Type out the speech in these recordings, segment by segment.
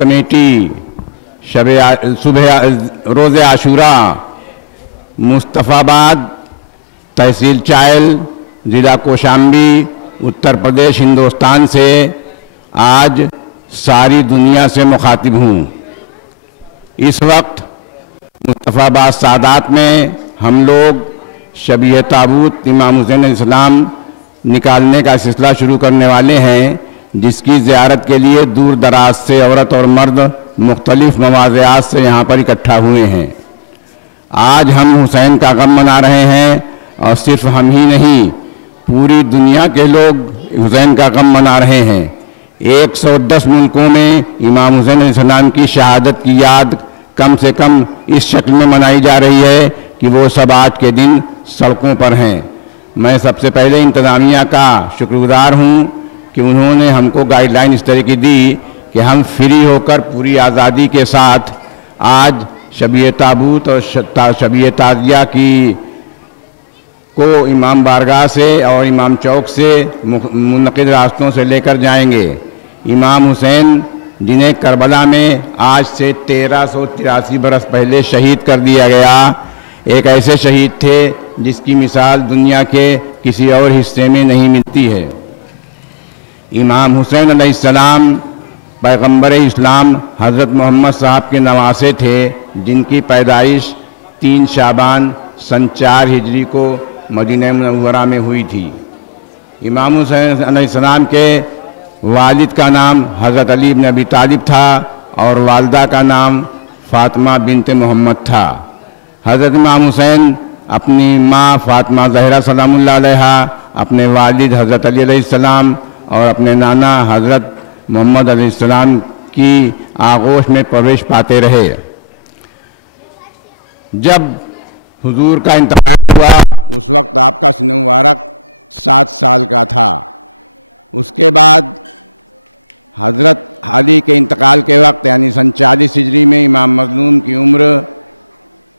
Committee صبح روز عاشورہ مصطفی آباد تحصیل child ضلع کوشامبی اتر پردیش ہندوستان سے آج ساری دنیا سے مخاطب ہوں۔ اس وقت مصطفی آباد سادات میں ہم لوگ شبیہ تابوت امام حسین علیہ السلام نکالنے کا سلسلہ شروع کرنے والے ہیں، جس کی زیارت کے لیے دور دراز سے عورت اور مرد مختلف مواضعات سے یہاں پر اکٹھا ہوئے ہیں۔ آج ہم حسین کا غم منا رہے ہیں، اور صرف ہم ہی نہیں، پوری دنیا کے لوگ حسین کا غم منا رہے ہیں۔ 110 ملکوں میں امام حسین علیہ السلام کی شہادت کی یاد کم سے کم اس شکل میں منائی جا رہی ہے کہ وہ سب آج کے دن سڑکوں پر ہیں۔ میں سب سے پہلے انتظامیہ کا شکر گزار ہوں کہ انہوں نے ہم کو گائیڈ لائن اس طرح کی دی کہ ہم فری ہو کر پوری آزادی کے ساتھ آج شبیہ تابوت اور شبیہ تعزیہ کو امام بارگاہ سے اور امام چوک سے منعقد راستوں سے لے کر جائیں گے۔ امام حسین جنہیں کربلا میں آج سے 1383 برس پہلے شہید کر دیا گیا، ایک ایسے شہید تھے جس کی مثال دنیا کے کسی اور حصے میں نہیں ملتی ہے۔ امام حسین علیہ السلام پیغمبر اسلام حضرت محمد صاحب کے نواسے تھے، جن کی پیدائش 3 شعبان سن 4 ہجری کو مدینہ منورہ میں ہوئی تھی۔ امام حسین علیہ السلام کے والد کا نام حضرت علی بن ابی طالب تھا اور والدہ کا نام فاطمہ بنت محمد تھا۔ حضرت امام حسین اپنی ماں فاطمہ زہرا سلام اللہ علیہا، اپنے والد حضرت علی علیہ السلام اور اپنے نانا حضرت محمد علیہ السلام کی آغوش میں پرورش پاتے رہے۔ جب حضور کا انتقال ہوا اس وقت آپ کا سن مبارک 7 سال کا تھا۔ اس کے بعد حضرت علی کے انتقال کے وقت یعنی سن 40 ہجری میں امام مظلوم کی عمر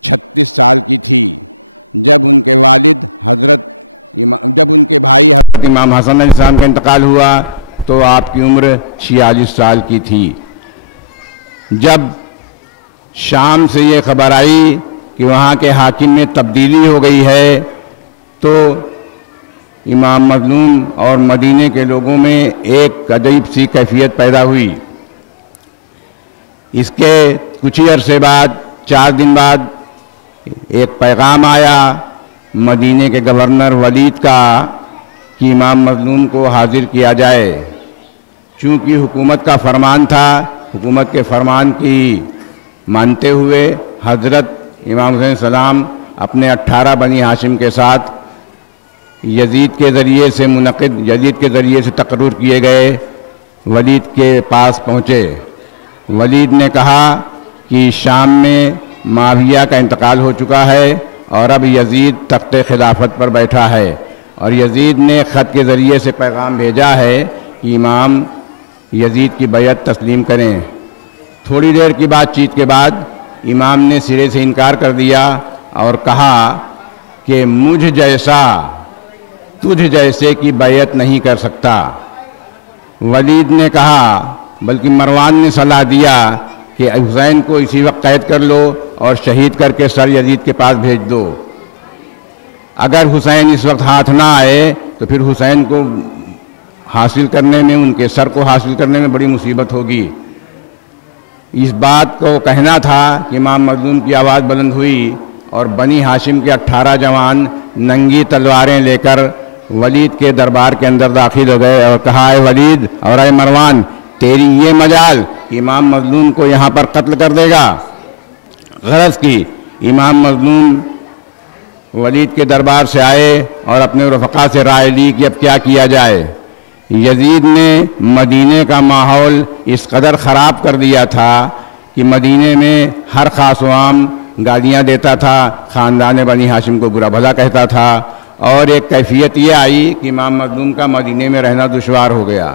36 سال کی تھی۔ جب ان کے بھائی حضرت امام حسن علیہ السلام کا انتقال ہوا تو آپ کی عمر 46 سال کی تھی۔ جب شام سے یہ خبر آئی کہ وہاں کے حاکم میں تبدیلی ہو گئی ہے تو امام مظلوم اور مدینے کے لوگوں میں ایک عجیب سی کیفیت پیدا ہوئی۔ اس کے کچھ ہی عرصے بعد 4 دن بعد ایک پیغام آیا مدینے کے گورنر ولید کا کہ امام مظلوم کو حاضر کیا جائے۔ چونکہ حکومت کا فرمان تھا، حکومت کے فرمان کی مانتے ہوئے حضرت امام حسین السلام اپنے 18 بنی ہاشم کے ساتھ یزید کے ذریعے سے تقرر کیے گئے ولید کے پاس پہنچے۔ ولید نے کہا کہ شام میں معاویہ کا انتقال ہو چکا ہے اور اب یزید تخت خلافت پر بیٹھا ہے، اور یزید نے خط کے ذریعے سے پیغام بھیجا ہے کہ امام یزید کی بیعت تسلیم کریں۔ تھوڑی دیر کی بات چیت کے بعد امام نے سرے سے انکار کر دیا اور کہا کہ مجھ جیسا تجھ جیسے کی بیعت نہیں کر سکتا۔ ولید نے کہا بلکہ مروان نے صلاح دیا کہ حسین کو اسی وقت قید کر لو اور شہید کر کے سر یزید کے پاس بھیج دو۔ اگر حسین اس وقت ہاتھ نہ آئے تو پھر حسین کو حاصل کرنے میں، ان کے سر کو حاصل کرنے میں بڑی مصیبت ہوگی۔ اس بات کو کہنا تھا کہ امام مظلوم کی آواز بلند ہوئی اور بنی ہاشم کے 18 جوان ننگی تلواریں لے کر ولید کے دربار کے اندر داخل ہو گئے اور کہا اے ولید اور اے مروان، تیری یہ مجال کہ امام مظلوم کو یہاں پر قتل کر دے گا۔ غرض کی امام مظلوم ولید کے دربار سے آئے اور اپنے رفقا سے رائے لی کہ اب کیا کیا جائے۔ یزید نے مدینے کا ماحول اس قدر خراب کر دیا تھا کہ مدینے میں ہر خاص و عام گالیاں دیتا تھا، خاندان بنی ہاشم کو برا بھلا کہتا تھا، اور ایک کیفیت یہ آئی کہ امام مظلوم کا مدینے میں رہنا دشوار ہو گیا۔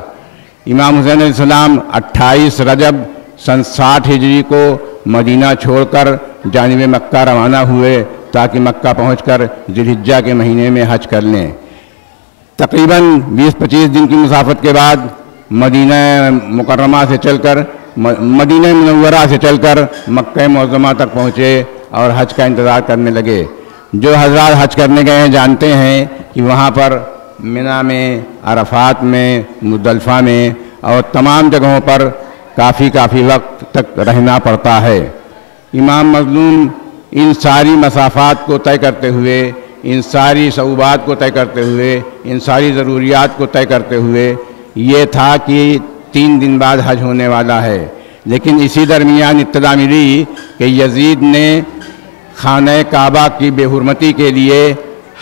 امام حسین علیہ السلام 28 رجب سن 60 ہجری کو مدینہ چھوڑ کر جانب مکہ روانہ ہوئے تاکہ مکہ پہنچ کر ذی الحجہ کے مہینے میں حج کر لیں۔ تقریباً 20-25 دن کی مسافت کے بعد مدینہ مکرمہ سے چل کر مدینہ منورہ سے چل کر مکہ معظمہ تک پہنچے اور حج کا انتظار کرنے لگے۔ جو حضرات حج کرنے گئے ہیں جانتے ہیں کہ وہاں پر منی میں، عرفات میں، مزدلفہ میں اور تمام جگہوں پر کافی وقت تک رہنا پڑتا ہے۔ امام مظلوم ان ساری مسافات کو طے کرتے ہوئے، ان ساری صعوبات کو طے کرتے ہوئے، ان ساری ضروریات کو طے کرتے ہوئے یہ تھا کہ 3 دن بعد حج ہونے والا ہے، لیکن اسی درمیان اطلاع ملی کہ یزید نے خانہ کعبہ کی بے حرمتی کے لیے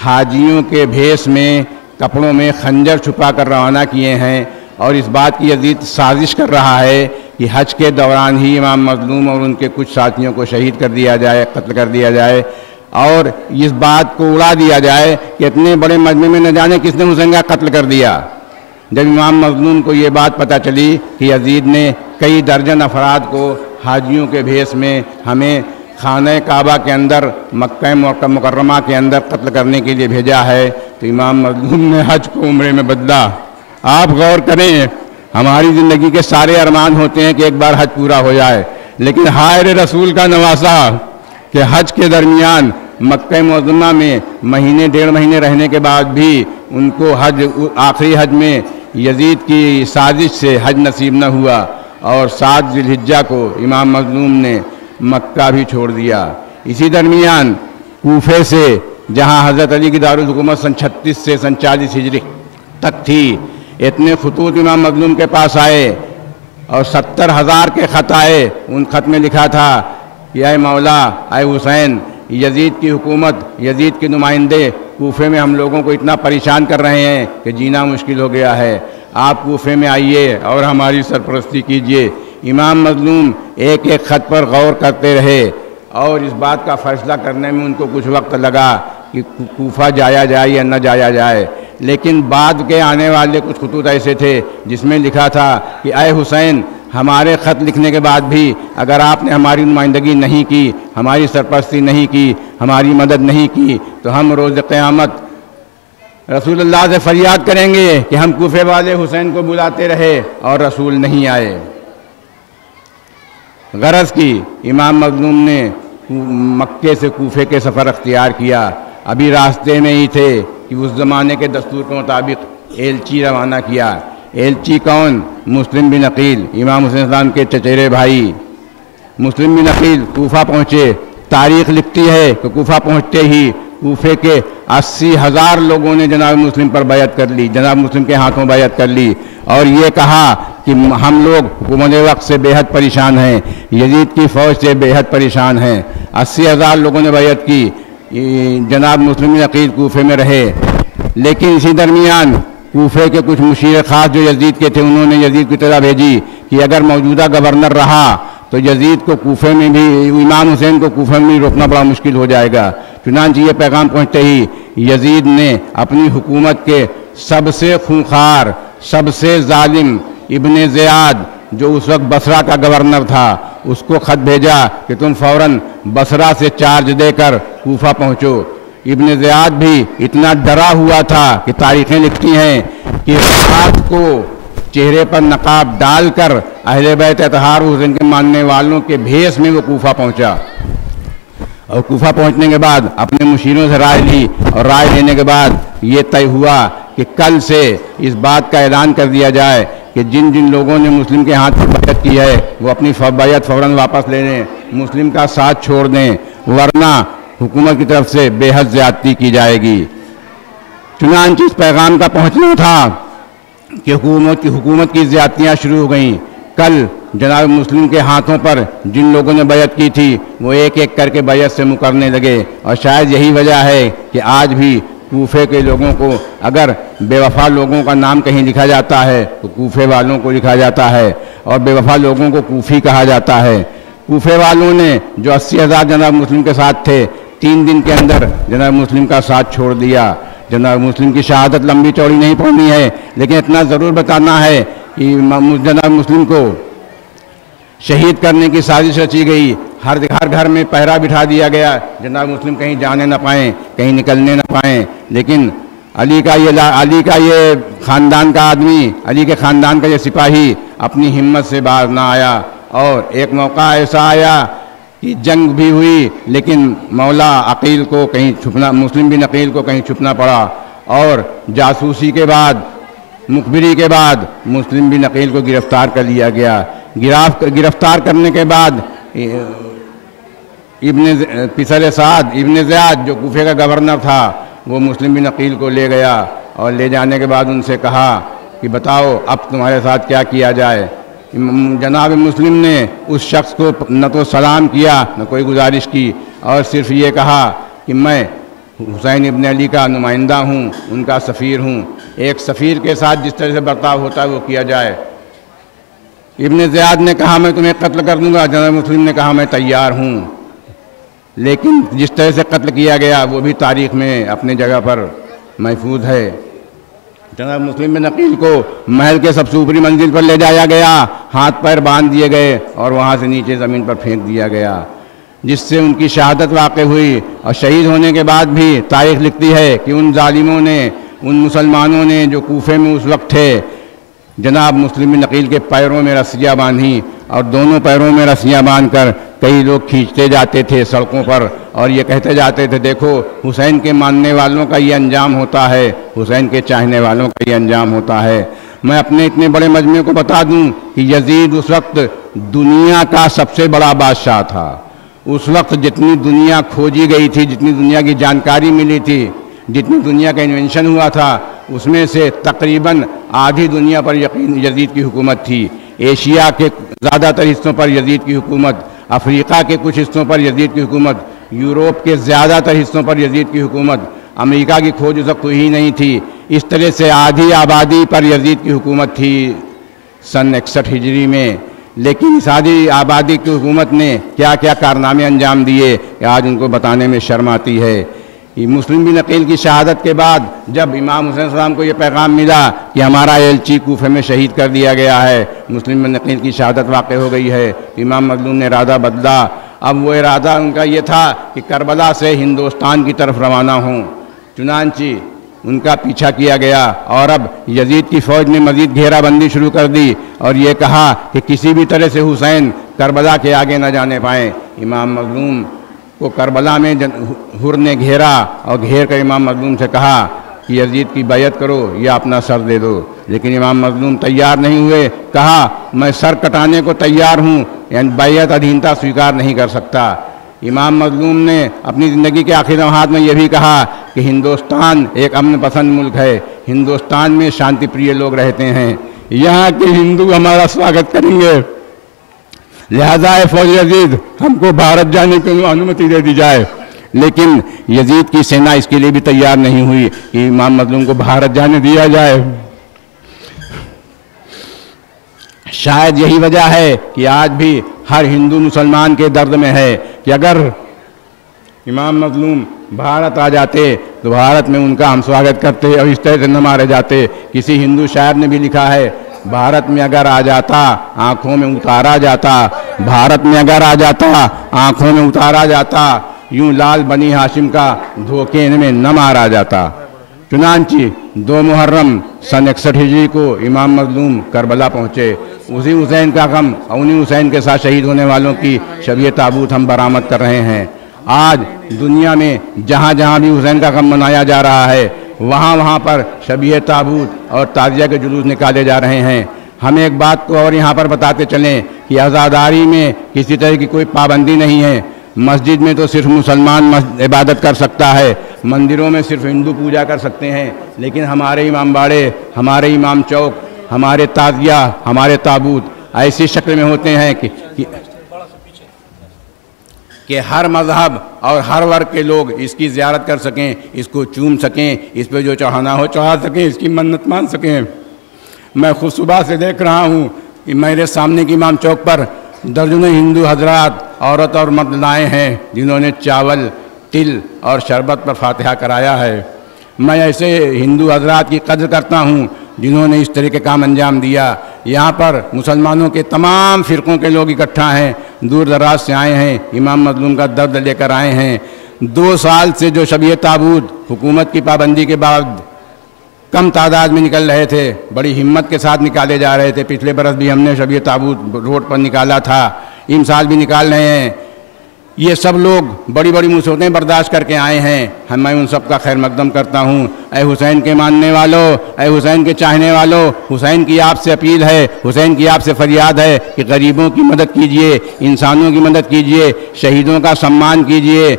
حاجیوں کے بھیس میں، کپڑوں میں خنجر چھپا کر روانہ کیے ہیں، اور اس بات کی یزید سازش کر رہا ہے کہ حج کے دوران ہی امام مظلوم اور ان کے کچھ ساتھیوں کو شہید کر دیا جائے، قتل کر دیا جائے، اور اس بات کو اڑا دیا جائے کہ اتنے بڑے مجمع میں نہ جانے کس نے حسین کا قتل کر دیا۔ جب امام مظلوم کو یہ بات پتہ چلی کہ یزید نے کئی درجن افراد کو حاجیوں کے بھیس میں ہمیں خانہ کعبہ کے اندر، مکہ مکرمہ کے اندر قتل کرنے کے لیے بھیجا ہے، تو امام مظلوم نے حج کو عمرے میں بدلا۔ آپ غور کریں، ہماری زندگی کے سارے ارمان ہوتے ہیں کہ ایک بار حج پورا ہو جائے، لیکن ہائے رسول کا نواسا کہ حج کے درمیان مکہ معظمہ میں مہینے 1.5 مہینے رہنے کے بعد بھی ان کو حج، آخری حج میں یزید کی سازش سے حج نصیب نہ ہوا، اور 7 ذی الحجہ کو امام مظلوم نے مکہ بھی چھوڑ دیا۔ اسی درمیان کوفے سے، جہاں حضرت علی کی دارالحکومت سن 36 سے سن 40 ہجری تک تھی، اتنے خطوط امام مظلوم کے پاس آئے اور 70,000 کے خط آئے۔ ان خط میں لکھا تھا کہ اے مولا، اے حسین، یزید کی حکومت، یزید کے نمائندے کوفے میں ہم لوگوں کو اتنا پریشان کر رہے ہیں کہ جینا مشکل ہو گیا ہے، آپ کوفے میں آئیے اور ہماری سرپرستی کیجئے۔ امام مظلوم ایک ایک خط پر غور کرتے رہے، اور اس بات کا فیصلہ کرنے میں ان کو کچھ وقت لگا کہ کوفہ جایا جائے یا نہ جایا جائے، لیکن بعد کے آنے والے کچھ خطوط ایسے تھے جس میں لکھا تھا کہ اے حسین، ہمارے خط لکھنے کے بعد بھی اگر آپ نے ہماری نمائندگی نہیں کی، ہماری سرپرستی نہیں کی، ہماری مدد نہیں کی، تو ہم روز قیامت رسول اللہ سے فریاد کریں گے کہ ہم کوفے والے حسین کو بلاتے رہے اور رسول نہیں آئے۔ غرض کی امام مظلوم نے مکے سے کوفے کے سفر اختیار کیا۔ ابھی راستے میں ہی تھے کہ اس زمانے کے دستور کے مطابق ایلچی روانہ کیا۔ ایلچی کون؟ مسلم بن عقیل، امام حسین السلام کے چچیرے بھائی۔ مسلم بن عقیل کوفہ پہنچے۔ تاریخ لکھتی ہے کہ کوفہ پہنچتے ہی کوفے کے 80,000 لوگوں نے جناب مسلم پر بیعت کر لی، جناب مسلم کے ہاتھوں بیعت کر لی، اور یہ کہا کہ ہم لوگ حکومت وقت سے بے حد پریشان ہیں، یزید کی فوج سے بے حد پریشان ہیں۔ 80,000 لوگوں نے بیعت کی۔ جناب مسلم بن عقیل کوفے میں رہے، لیکن اسی درمیان کوفے کے کچھ مشیر خاص جو یزید کے تھے، انہوں نے یزید کی اطلاع بھیجی کہ اگر موجودہ گورنر رہا تو یزید کو کوفے میں بھی، امام حسین کو کوفے میں روکنا بڑا مشکل ہو جائے گا۔ چنانچہ یہ پیغام پہنچتے ہی یزید نے اپنی حکومت کے سب سے خونخوار، سب سے ظالم ابن زیاد، جو اس وقت بصرہ کا گورنر تھا، اس کو خط بھیجا کہ تم فوراً بصرہ سے چارج دے کر کوفہ پہنچو۔ ابن زیاد بھی اتنا ڈرا ہوا تھا کہ تاریخیں لکھتی ہیں کہ رات کو چہرے پر نقاب ڈال کر اہل بیت اطہار حسین کے ماننے والوں کے بھیس میں وہ کوفہ پہنچا، اور کوفہ پہنچنے کے بعد اپنے مشیروں سے رائے لی، اور رائے لینے کے بعد یہ طے ہوا کہ کل سے اس بات کا اعلان کر دیا جائے کہ جن جن لوگوں نے مسلم کے ہاتھ پر بیعت کی ہے وہ اپنی بیعت فوراً واپس لے لیں، مسلم کا ساتھ چھوڑ دیں، ورنہ حکومت کی طرف سے بے حد زیادتی کی جائے گی۔ چنانچہ اس پیغام کا پہنچنا تھا کہ حکومت کی زیادتیاں شروع ہو گئیں۔ کل جناب مسلم کے ہاتھوں پر جن لوگوں نے بیعت کی تھی وہ ایک ایک کر کے بیعت سے مکرنے لگے، اور شاید یہی وجہ ہے کہ آج بھی کوفے کے لوگوں کو اگر بے وفا لوگوں کا نام کہیں لکھا جاتا ہے تو کوفے والوں کو لکھا جاتا ہے، اور بے وفا لوگوں کو کوفی کہا جاتا ہے۔ کوفے والوں نے جو 80,000 جناب مسلم کے ساتھ تھے، 3 دن کے اندر جناب مسلم کا ساتھ چھوڑ دیا۔ جناب مسلم کی شہادت لمبی چوڑی نہیں پڑھنی ہے، لیکن اتنا ضرور بتانا ہے کہ جناب مسلم کو شہید کرنے کی سازش رچی گئی۔ ہر گھر میں پہرا بٹھا دیا گیا، جناب مسلم کہیں جانے نہ پائیں، کہیں نکلنے نہ پائیں، لیکن علی کا یہ خاندان کا آدمی، علی کے خاندان کا یہ سپاہی اپنی ہمت سے باز نہ آیا، اور ایک موقع ایسا آیا کہ جنگ بھی ہوئی، لیکن مولا عقیل کو کہیں چھپنا، مسلم بن عقیل کو کہیں چھپنا پڑا، اور جاسوسی کے بعد، مخبری کے بعد مسلم بن عقیل کو گرفتار کر لیا گیا۔ گرفتار کرنے کے بعد پسر سعد ابن زیاد جو کوفے کا گورنر تھا، وہ مسلم بن عقیل کو لے گیا، اور لے جانے کے بعد ان سے کہا کہ بتاؤ اب تمہارے ساتھ کیا کیا جائے۔ جناب مسلم نے اس شخص کو نہ تو سلام کیا نہ کوئی گزارش کی، اور صرف یہ کہا کہ میں حسین ابن علی کا نمائندہ ہوں، ان کا سفیر ہوں، ایک سفیر کے ساتھ جس طرح سے برتاؤ ہوتا ہے وہ کیا جائے۔ ابن زیاد نے کہا میں تمہیں قتل کر دوں گا، جناب مسلم نے کہا میں تیار ہوں، لیکن جس طرح سے قتل کیا گیا وہ بھی تاریخ میں اپنی جگہ پر محفوظ ہے۔ جناب مسلم بن عقیل کو محل کے سب سے اوپری منزل پر لے جایا گیا، ہاتھ پیر باندھ دیے گئے اور وہاں سے نیچے زمین پر پھینک دیا گیا، جس سے ان کی شہادت واقع ہوئی۔ اور شہید ہونے کے بعد بھی تاریخ لکھتی ہے کہ ان ظالموں نے، ان مسلمانوں نے جو کوفے میں اس وقت تھے، جناب مسلم بن عقیل کے پیروں میں رسیاں باندھی، اور دونوں پیروں میں رسیاں باندھ کر کئی لوگ کھینچتے جاتے تھے سڑکوں پر، اور یہ کہتے جاتے تھے دیکھو حسین کے ماننے والوں کا یہ انجام ہوتا ہے، حسین کے چاہنے والوں کا یہ انجام ہوتا ہے۔ میں اپنے اتنے بڑے مجمع کو بتا دوں کہ یزید اس وقت دنیا کا سب سے بڑا بادشاہ تھا۔ اس وقت جتنی دنیا کھوجی گئی تھی، جتنی دنیا کی جانکاری ملی تھی، جتنی دنیا کا انوینشن ہوا تھا، اس میں سے تقریباً آدھی دنیا پر یزید کی حکومت تھی۔ ایشیا کے زیادہ تر حصوں پر یزید کی حکومت، افریقہ کے کچھ حصوں پر یزید کی حکومت، یورپ کے زیادہ تر حصوں پر یزید کی حکومت، امریکہ کی کھوج اس وقت ہوئی نہیں تھی۔ اس طرح سے آدھی آبادی پر یزید کی حکومت تھی سن 61 ہجری میں۔ لیکن اس آدھی آبادی کی حکومت نے کیا کیا کارنامے انجام دیے کہ آج ان کو بتانے میں شرم آتی ہے۔ مسلم بن عقیل کی شہادت کے بعد جب امام حسین علیہ السلام کو یہ پیغام ملا کہ ہمارا ایلچی کوفے میں شہید کر دیا گیا ہے، مسلم بن عقیل کی شہادت واقع ہو گئی ہے، امام مظلوم نے ارادہ بدلا۔ اب وہ ارادہ ان کا یہ تھا کہ کربلا سے ہندوستان کی طرف روانہ ہوں، چنانچہ ان کا پیچھا کیا گیا، اور اب یزید کی فوج نے مزید گھیرا بندی شروع کر دی، اور یہ کہا کہ کسی بھی طرح سے حسین کربلا کے آگے نہ جانے پائیں۔ امام مظلوم کو کربلا میں حر نے گھیرا، اور گھیر کر امام مظلوم سے کہا کہ یزید کی بیعت کرو یا اپنا سر دے دو، لیکن امام مظلوم تیار نہیں ہوئے۔ کہا میں سر کٹانے کو تیار ہوں، یعنی بیعت ادھینتا سویکار نہیں کر سکتا۔ امام مظلوم نے اپنی زندگی کے آخری لمحات میں یہ بھی کہا کہ ہندوستان ایک امن پسند ملک ہے، ہندوستان میں شانتی پریہ لوگ رہتے ہیں، یہاں کے ہندو ہمارا سواگت کریں گے، لہذا فوج یزید ہم کو بھارت جانے کی انومتی دے دی جائے۔ لیکن یزید کی سینا اس کے لیے بھی تیار نہیں ہوئی کہ امام مظلوم کو بھارت جانے دیا جائے۔ شاید یہی وجہ ہے کہ آج بھی ہر ہندو مسلمان کے درد میں ہے کہ اگر امام مظلوم بھارت آ جاتے تو بھارت میں ان کا ہم سواگت کرتے اور اس طرح سے نہ مارے جاتے۔ کسی ہندو شاعر نے بھی لکھا ہے بھارت میں اگر آ جاتا آنکھوں میں اتارا جاتا، بھارت میں اگر آ جاتا آنکھوں میں اتارا جاتا، یوں لال بنی ہاشم کا دھوکے میں نہ مارا جاتا۔ چنانچہ 2 محرم سن 61 ہجری کو امام مظلوم کربلا پہنچے۔ اسی حسین کا غم اور انہی حسین کے ساتھ شہید ہونے والوں کی شبیہ تابوت ہم برآمد کر رہے ہیں۔ آج دنیا میں جہاں جہاں بھی حسین کا غم منایا جا رہا ہے، وہاں وہاں پر شبیہ تابوت اور تعزیہ کے جلوس نکالے جا رہے ہیں۔ ہم ایک بات کو اور یہاں پر بتاتے چلیں کہ عزاداری میں کسی طرح کی کوئی پابندی نہیں ہے۔ مسجد میں تو صرف مسلمان عبادت کر سکتا ہے، مندروں میں صرف ہندو پوجا کر سکتے ہیں، لیکن ہمارے امام باڑے، ہمارے امام چوک، ہمارے تعزیہ، ہمارے تابوت ایسی شکل میں ہوتے ہیں کہ ہر مذہب اور ہر ورگ کے لوگ اس کی زیارت کر سکیں، اس کو چوم سکیں، اس پہ جو چڑھانا ہو چڑھا سکیں، اس کی منت مان سکیں۔ میں خود صبح سے دیکھ رہا ہوں کہ میرے سامنے کی امام چوک پر درجنوں ہندو حضرات عورت اور مرد لائے ہیں جنہوں نے چاول، تل اور شربت پر فاتحہ کرایا ہے۔ میں ایسے ہندو حضرات کی قدر کرتا ہوں جنہوں نے اس طرح کے کام انجام دیا۔ یہاں پر مسلمانوں کے تمام فرقوں کے لوگ اکٹھا ہیں، دور دراز سے آئے ہیں، امام مظلوم کا درد لے کر آئے ہیں۔ 2 سال سے جو شبیہ تابوت حکومت کی پابندی کے بعد کم تعداد میں نکل رہے تھے، بڑی ہمت کے ساتھ نکالے جا رہے تھے۔ پچھلے برس بھی ہم نے شب تابوت روڈ پر نکالا تھا، ان سال بھی نکال رہے ہیں۔ یہ سب لوگ بڑی بڑی مصیبتیں برداشت کر کے آئے ہیں، میں ان سب کا خیر مقدم کرتا ہوں۔ اے حسین کے ماننے والوں، اے حسین کے چاہنے والوں، حسین کی آپ سے اپیل ہے، حسین کی آپ سے فریاد ہے کہ غریبوں کی مدد کیجئے، انسانوں کی مدد کیجئے، شہیدوں کا سمان کیجئے،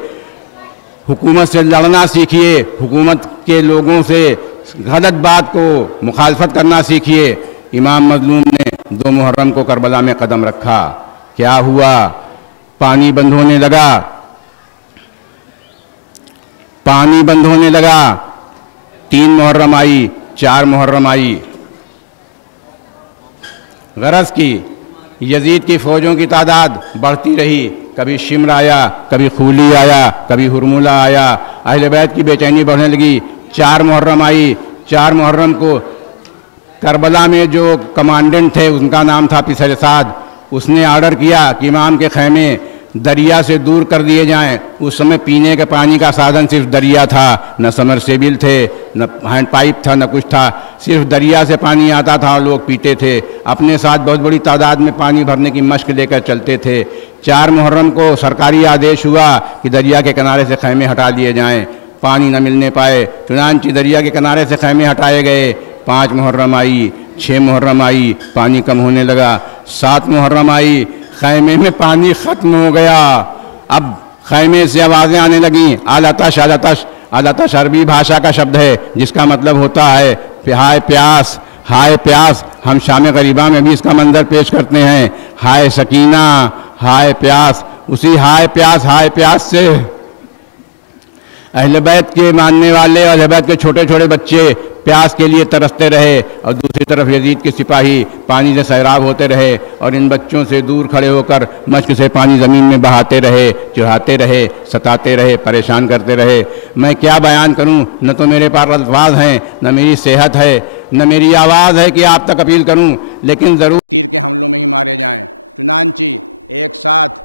حکومت سے لڑنا سیکھیے، حکومت کے لوگوں سے غلط بات کو مخالفت کرنا سیکھیے۔ امام مظلوم نے 2 محرم کو کربلا میں قدم رکھا، کیا ہوا؟ پانی بند ہونے لگا، پانی بند ہونے لگا۔ 3 محرم آئی، 4 محرم آئی۔ غرض کی یزید کی فوجوں کی تعداد بڑھتی رہی، کبھی شمر آیا، کبھی خولی آیا، کبھی ہرمولہ آیا، اہل بیت کی بے چینی بڑھنے لگی۔ 4 محرم آئی، 4 محرم کو کربلا میں جو کمانڈنٹ تھے ان کا نام تھا پسر سعد، اس نے آرڈر کیا کہ امام کے خیمے دریا سے دور کر دیے جائیں۔ اس سمے پینے کے پانی کا سادھن صرف دریا تھا، نہ سمرسیبل تھے، نہ ہینڈ پائپ تھا، نہ کچھ تھا، صرف دریا سے پانی آتا تھا اور لوگ پیتے تھے۔ اپنے ساتھ بہت بڑی تعداد میں پانی بھرنے کی مشق لے کر چلتے تھے۔ 4 محرم کو سرکاری آدیش ہوا کہ دریا کے کنارے سے خیمے ہٹا دیے جائیں، پانی نہ ملنے پائے، چنانچہ دریا کے کنارے سے خیمے ہٹائے گئے۔ 5 محرم آئی، 6 محرم آئی، پانی کم ہونے لگا۔ 7 محرم آئی، خیمے میں پانی ختم ہو گیا۔ اب خیمے سے آوازیں آنے لگیں، آلاتش آلاتش۔ آلاتش عربی بھاشا کا شبد ہے جس کا مطلب ہوتا ہے ہائے پیاس، ہائے پیاس۔ ہم شام غریبہ میں بھی اس کا منظر پیش کرتے ہیں، ہائے سکینہ، ہائے پیاس۔ اسی ہائے پیاس سے اہل بیت کے ماننے والے اور اہل بیت کے چھوٹے چھوٹے بچے پیاس کے لیے ترستے رہے، اور دوسری طرف یزید کے سپاہی پانی سے سیراب ہوتے رہے اور ان بچوں سے دور کھڑے ہو کر مشک سے پانی زمین میں بہاتے رہے، چڑھاتے رہے، ستاتے رہے، پریشان کرتے رہے۔ میں کیا بیان کروں، نہ تو میرے پاس الفاظ ہیں، نہ میری صحت ہے، نہ میری آواز ہے کہ آپ تک اپیل کروں، لیکن ضرور تیر کے حملوں میں ہی مارے جائیں۔ چنانچہ ایک ساتھ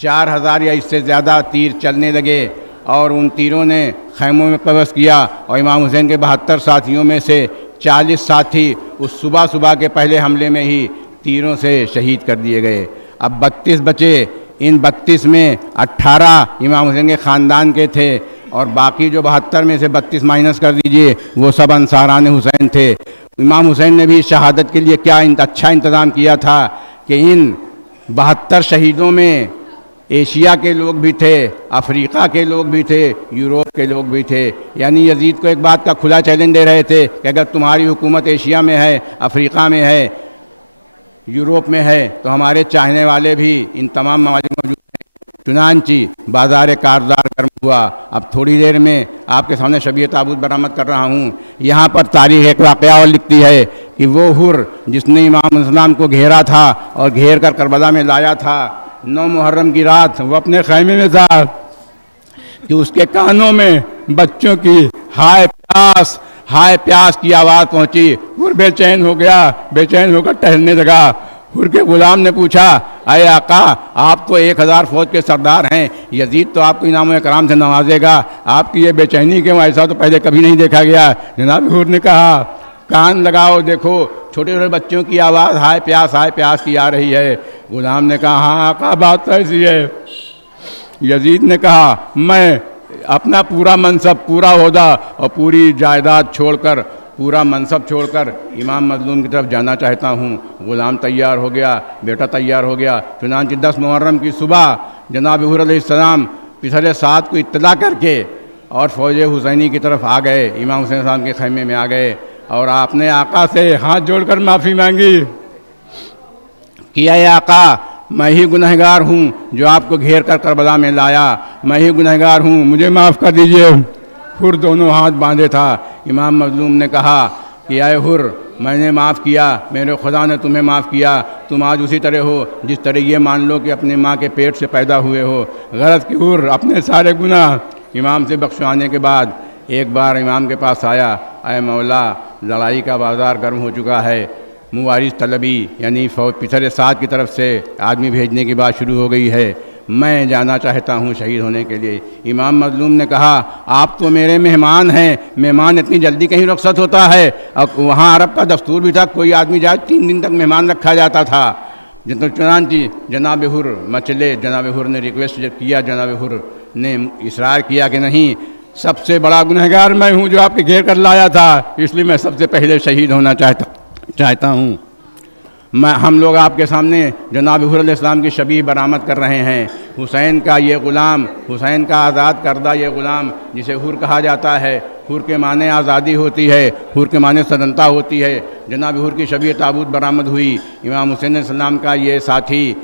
4000 یا اس سے زیادہ تیر چلنے لگے، اور ان تیروں نے خیموں میں پرورش کیا، اور امام حسین کے 72 ساتھیوں میں سے 40 ساتھی اس صبح کے پہلے حملے میں ہی تیروں سے شہید کر دیے گئے۔ اب 32 بچے، ان 32 میں 18 امام حسین کے خاندان کے تھے، اور باقی جو 72 میں سے 32 مائنس کر دیجئے وہ سب انصاران حسین تھے۔ امام حسین نے بھی شہادت کے لیے کیا اچھا انتظام کیا تھا کہ ان 72 شہیدوں میں ایشیا کے لوگ بھی تھے، افریقہ کے لوگ بھی تھے، یوروپ کے لوگ بھی تھے۔ یعنی یزید کو ایک بات کا کھلا چیلنج دے رہے تھے کہ اگر تمہاری حکومت ایشیا میں ہے، افریقہ میں ہے، یوروپ میں ہے، تو ہمارے چاہنے والے بھی ان تمام ممالک موجود ہیں۔ چنانچہ بازار کارزار گرم ہوا۔ اب تھوڑی دیر میں آپ کے سامنے شب تابوت برآمد کر رہا ہوں۔ یہاں پر تاریخ ایک واقعہ اور لکھتی ہے کہ وہ حر جس نے امام اسلام کو گھیرا تھا اور گھیر کر کربلا میں لایا تھا، 9 محرم کی رات وہ اپنے خیمے میں تھا کہ اس کے کانوں میں بچوں کی ہائے پیاس کی آواز پہنچی۔ حر بے چین ہو گیا، بے چین ہو کر ٹہلنے لگا۔ حر کے غلام نے پوچھا، اے آقا، آپ تو 1000 فوج کے سردار ہیں، یزید تو آپ کو انعام و اکرام سے نوازے گا، آپ کی یہ بے چینی کیوں؟ ایسا تو پہلے کبھی نہیں دیکھا گیا۔ جناب حر نے کہا، کان لگاؤ، دیکھو چھوٹے چھوٹے بچوں کی آواز ہائے پیاس کی آ رہی ہے۔ غلام نے کہا، ہاں آقا، بات تو ایسی ہے۔ یزید نے کہا، میں اپنا پورا منصب، پورا عہدہ اور پوری جائیداد چھوڑ کر، پورا منصب چھوڑ کر امام مظلوم کی طرف جانا چاہتا ہوں۔ غلام تیار ہو گیا، بیٹا تیار ہو گیا۔ چنانچہ 10 محرم کی صبح جناب حر علیہ السلام پسر سعد کو اطلاع کر کے اور فوج حسینی کی طرف آ گئے، امام حسین صاحب کے خیمے میں آ گئے، اور آپ نے آقا سے ہاتھ جوڑ کر معافی مانگی کہ اے آقا، میں ہی گنہگار ہوں جو آپ کو گھیر کر کربلا میں لایا، میں ہی گنہگار ہوں، مجھے معاف کر دیجئے۔ حر دونوں ہاتھ باندھے تھا۔ امام مظلوم نے کہا کہ اے حر، میں نے معاف کیا، میرے خدا نے تمہیں معاف کیا، تم آج اسی طرح ہو جس طرح یہ مان لو کہ اپنے ماں کے پیٹ سے پیدا ہوئے ہو۔ غرض کہ حر اپنے سارے گناہ امام سے بخشوانے کے بعد ایک بار امام کے پاس آیا، اے مولا، لڑائی کا بازار گرم ہو چکا ہے، موارث طلبی یعنی پسر سعد کی طرف سے آدمی بھیجنے کی بات شروع ہو گئی ہے، میں جانا چاہتا ہوں شہید ہونے کے لیے۔ امام مظلوم نے کہا آپ تو میرے مہمان ہیں، مہمان اتنی جلدی کہیں رخصت ہوتا ہے؟ اور وہاں عرب کا دستور بھی تھا، کوئی آدمی جائے 3 دن تک مہمان رکھا جاتا تھا۔ چنانچہ جناب حر مچلے، جناب حر نے ریکویسٹ کیا، جناب حر نے اصرار کیا کہ نہیں، سب سے بڑا گنہگار میں ہوں جو آپ کے گھیر کر لایا تھا، اس لیے میں سب سے پہلے شہید ہونا چاہتا ہوں۔ ہم لوگ آپ کے سامنے جناب حر علیہ السلام کی شبیہ برآمد کر رہے ہیں۔ حسین کا یہ غلام، حسین کا آزاد کردہ یہ غلام جسے حر کہا جاتا ہے، حر کے معنی آزادی ہوتی ہے، حر کے معنی سدنتا ہوتی ہے۔ جناب حر کی شبیہ تابوت برآمد ہوئی۔ امام حسین علیہ السلام کا یہ ساتھی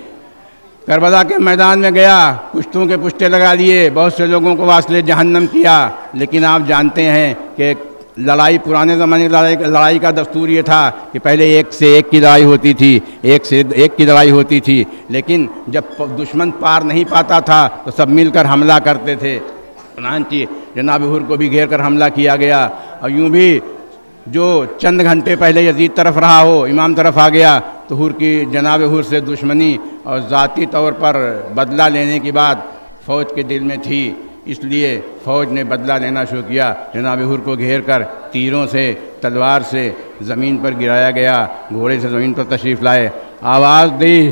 کربلا کے میدان میں گیا، کشتوں کے پشتے لگا لیے، بہت سے لوگوں کو واصل جہنم کیا۔ لیکن آپ جانتے ہیں کہ لڑائی، پرانے زمانے کی لڑائی کا دستور یہ تھا کہ پہلے ایک سے ایک کی لڑائی ہوتی تھی، ایک سے ایک کی لڑائی ہوتی تھی، لیکن جب دشمن پار نہیں پاتا تھا تو سب مل کر حملہ کرتے تھے۔ چنانچہ جناب حر کو بھی گھیر کر حملہ کیا گیا، اور یوں بھی جو چند گھنٹے پہلے یزید طرف رہا ہو امام طرف آ گیا، تو حر کی جناب حر سے دشمنی اور ذاتی طور پر بدلہ لینے کی بات فوج کے دل میں تھی، اس لیے فوج نے بدلہ لینا شروع کیا۔ جناب حر کو گھیر کر تیروں سے، تلوار سے زمین پر گرایا گیا، گھوڑے سے زمین پر تشریف لائے، آواز دی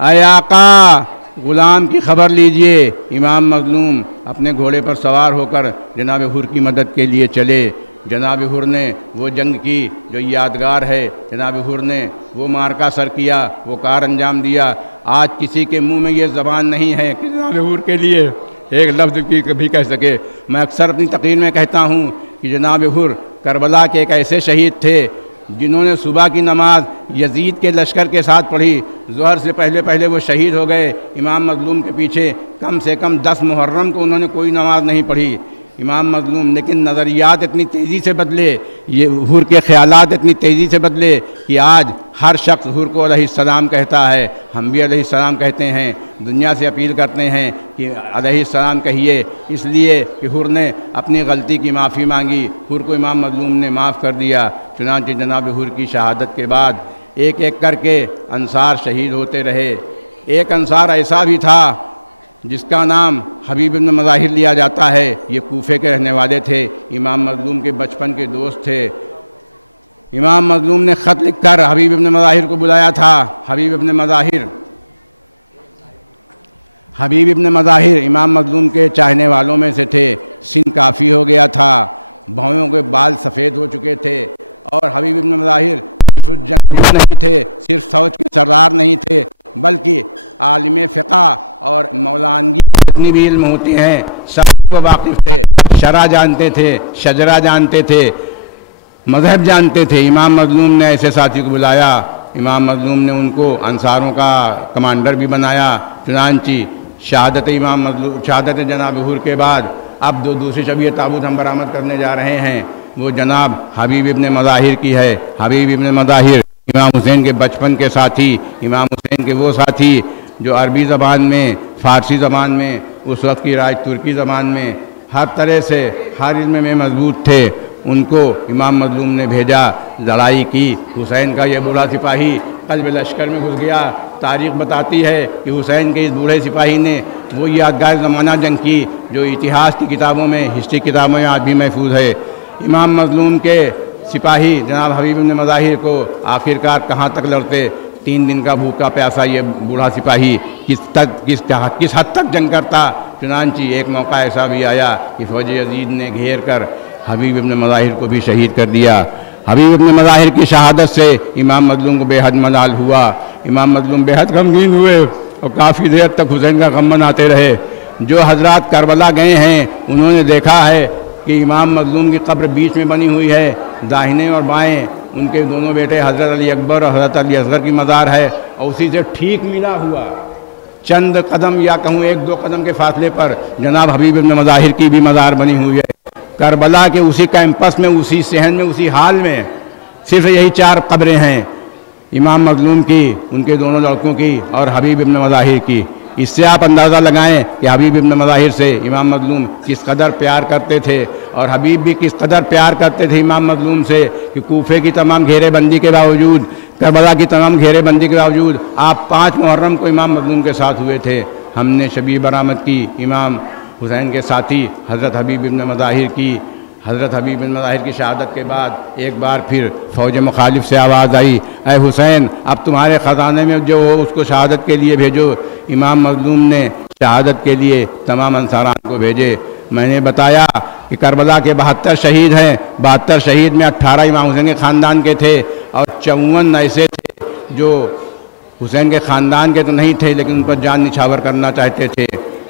اے آقا غلام کی خبر لیجئے۔ امام مظلوم اپنے گھوڑے پر سوار ہو کر جناب حر کی مدد کے لیے چلے۔ جناب حر نے وہ جنگ کی جو یادگار ہے، جناب حر نے وہ مارکا سر کیا، وہ کار انجام دیا۔ آج کسی کے منہ میں یہ زبان نہیں ہے کہ جناب حر کے لیے ایک لفظ کی کبھی کہہ سکے۔ میں اکثر اپنی تقریر میں کہتا ہوں کہ جناب حر کربلا کے ایک ایسے شہید تھے جنہوں نے صبح کی نماز یزید کے لشکر کے ساتھ پڑھی، ظہر سے پہلے وہ شہید ہو گئے۔ امام مظلوم کے پیچھے کم سے کم 10 محرم کو انہوں نے کوئی نماز نہیں پڑھی۔ امام مظلوم لیکن نظریات اتنی تیزی سے بدلے، یہ حر کے خیالات اتنی تیزی سے بدلے کہ آج ہر شخص حر کو علیہ السلام کہتا ہے، ہم بھی علیہ السلام کہتے ہیں، دنیا سے اپیل کرتے ہیں کہ علیہ السلام کہیے، اس لیے کہ حر نے اپنی غلطی کی معافی مانگی، حر کو امام مظلوم نے معاف کر دیا۔ چنانچہ جناب حر کی شہادت کے بعد ایک ایک کر کے انصار شہید ہوتے رہے۔ ایک انصار ایسا بھی تھا جس کا نام حبیب بن مظاہر لیا جاتا ہے، یہ کوفے کے رہنے والے تھے، امام مظلوم کے بچپن کے دوست تھے۔ امام مظلوم نے خط لکھ کر حبیب بن مظاہر کو بلایا تھا۔ حبیب بن مظاہر امام مظلوم کے چاہنے والوں میں سے تھے۔ سن کافی ہو گیا تھا، بھویوں کے بال سفید ہو چکے تھے، اور حبیب بن مظاہر صرف جنگجو نہیں تھے، صرف فوج کے سردار نہیں تھے، بلکہ عالم فقہ اور مولانگی جتنی بھی علم ہوتے ہیں سب کو واقف تھے، شرع جانتے تھے، شجرہ جانتے تھے، مذہب جانتے تھے۔ امام مظلوم نے ایسے ساتھی کو بلایا، امام مظلوم نے ان کو انصاروں کا کمانڈر بھی بنایا۔ چنانچہ شہادت جناب حر کے بعد اب دوسری شبیہ تابوت ہم برآمد کرنے جا رہے ہیں، وہ جناب حبیب ابن مظاہر کی ہے۔ حبیب ابن مظاہر امام حسین کے بچپن کے ساتھی، امام حسین کے وہ ساتھی جو عربی زبان میں، فارسی زبان میں، اس وقت کی رائج ترکی زبان میں ہر طرح سے ہر علم میں مضبوط تھے، ان کو امام مظلوم نے بھیجا، لڑائی کی۔ حسین کا یہ بوڑھا سپاہی قلب لشکر میں گھس گیا۔ تاریخ بتاتی ہے کہ حسین کے اس بوڑھے سپاہی نے وہ یادگار زمانہ جنگ کی جو اتہاس کی کتابوں میں، ہسٹری کتابوں میں آج بھی محفوظ ہے۔ امام مظلوم کے سپاہی جناب حبیب بن مظاہر کو آخرکار کہاں تک لڑتے، 3 دن کا بھوکا پیاسا یہ بوڑھا سپاہی کس حد تک جنگ کرتا۔ چنانچہ ایک موقع ایسا بھی آیا کہ فوج یزید نے گھیر کر حبیب ابن مظاہر کو بھی شہید کر دیا۔ حبیب ابن مظاہر کی شہادت سے امام مظلوم کو بے حد ملال ہوا۔ امام مظلوم بے حد غمگین ہوئے اور کافی دیر تک حسین کا غم مناتے رہے۔ جو حضرات کربلا گئے ہیں انہوں نے دیکھا ہے کہ امام مظلوم کی قبر بیچ میں بنی ہوئی ہے، داہنے اور بائیں ان کے دونوں بیٹے حضرت علی اکبر اور حضرت علی اصغر کی مزار ہے، اور اسی سے ٹھیک ملا ہوا چند قدم یا کہوں 1-2 قدم کے فاصلے پر جناب حبیب ابن مظاہر کی بھی مزار بنی ہوئی ہے۔ کربلا کے اسی کیمپس میں، اسی صحن میں، اسی حال میں صرف یہی 4 قبریں ہیں، امام مظلوم کی، ان کے دونوں لڑکوں کی اور حبیب ابن مظاہر کی۔ اس سے آپ اندازہ لگائیں کہ حبیب ابن مظاہر سے امام مظلوم کس قدر پیار کرتے تھے، اور حبیب بھی کس قدر پیار کرتے تھے امام مظلوم سے کہ کوفے کی تمام گھیرے بندی کے باوجود کربلا کی تمام گھیرے بندی کے باوجود آپ 5 محرم کو امام مظلوم کے ساتھ ہوئے تھے. ہم نے شبیہ برآمد کی امام حسین کے ساتھی حضرت حبیب بن مظاہر کی. حضرت حبیب بن مظاہر کی شہادت کے بعد ایک بار پھر فوج مخالف سے آواز آئی، اے حسین اب تمہارے خزانے میں جو ہو اس کو شہادت کے لیے بھیجو. امام مظلوم نے شہادت کے لیے تمام انصاران کو بھیجے. میں نے بتایا کہ کربلا کے 72 شہید ہیں. 72 شہید میں 18 امام حسین کے خاندان کے تھے اور 54 ایسے تھے جو حسین کے خاندان کے تو نہیں تھے لیکن ان پر جان نچھاور کرنا چاہتے تھے.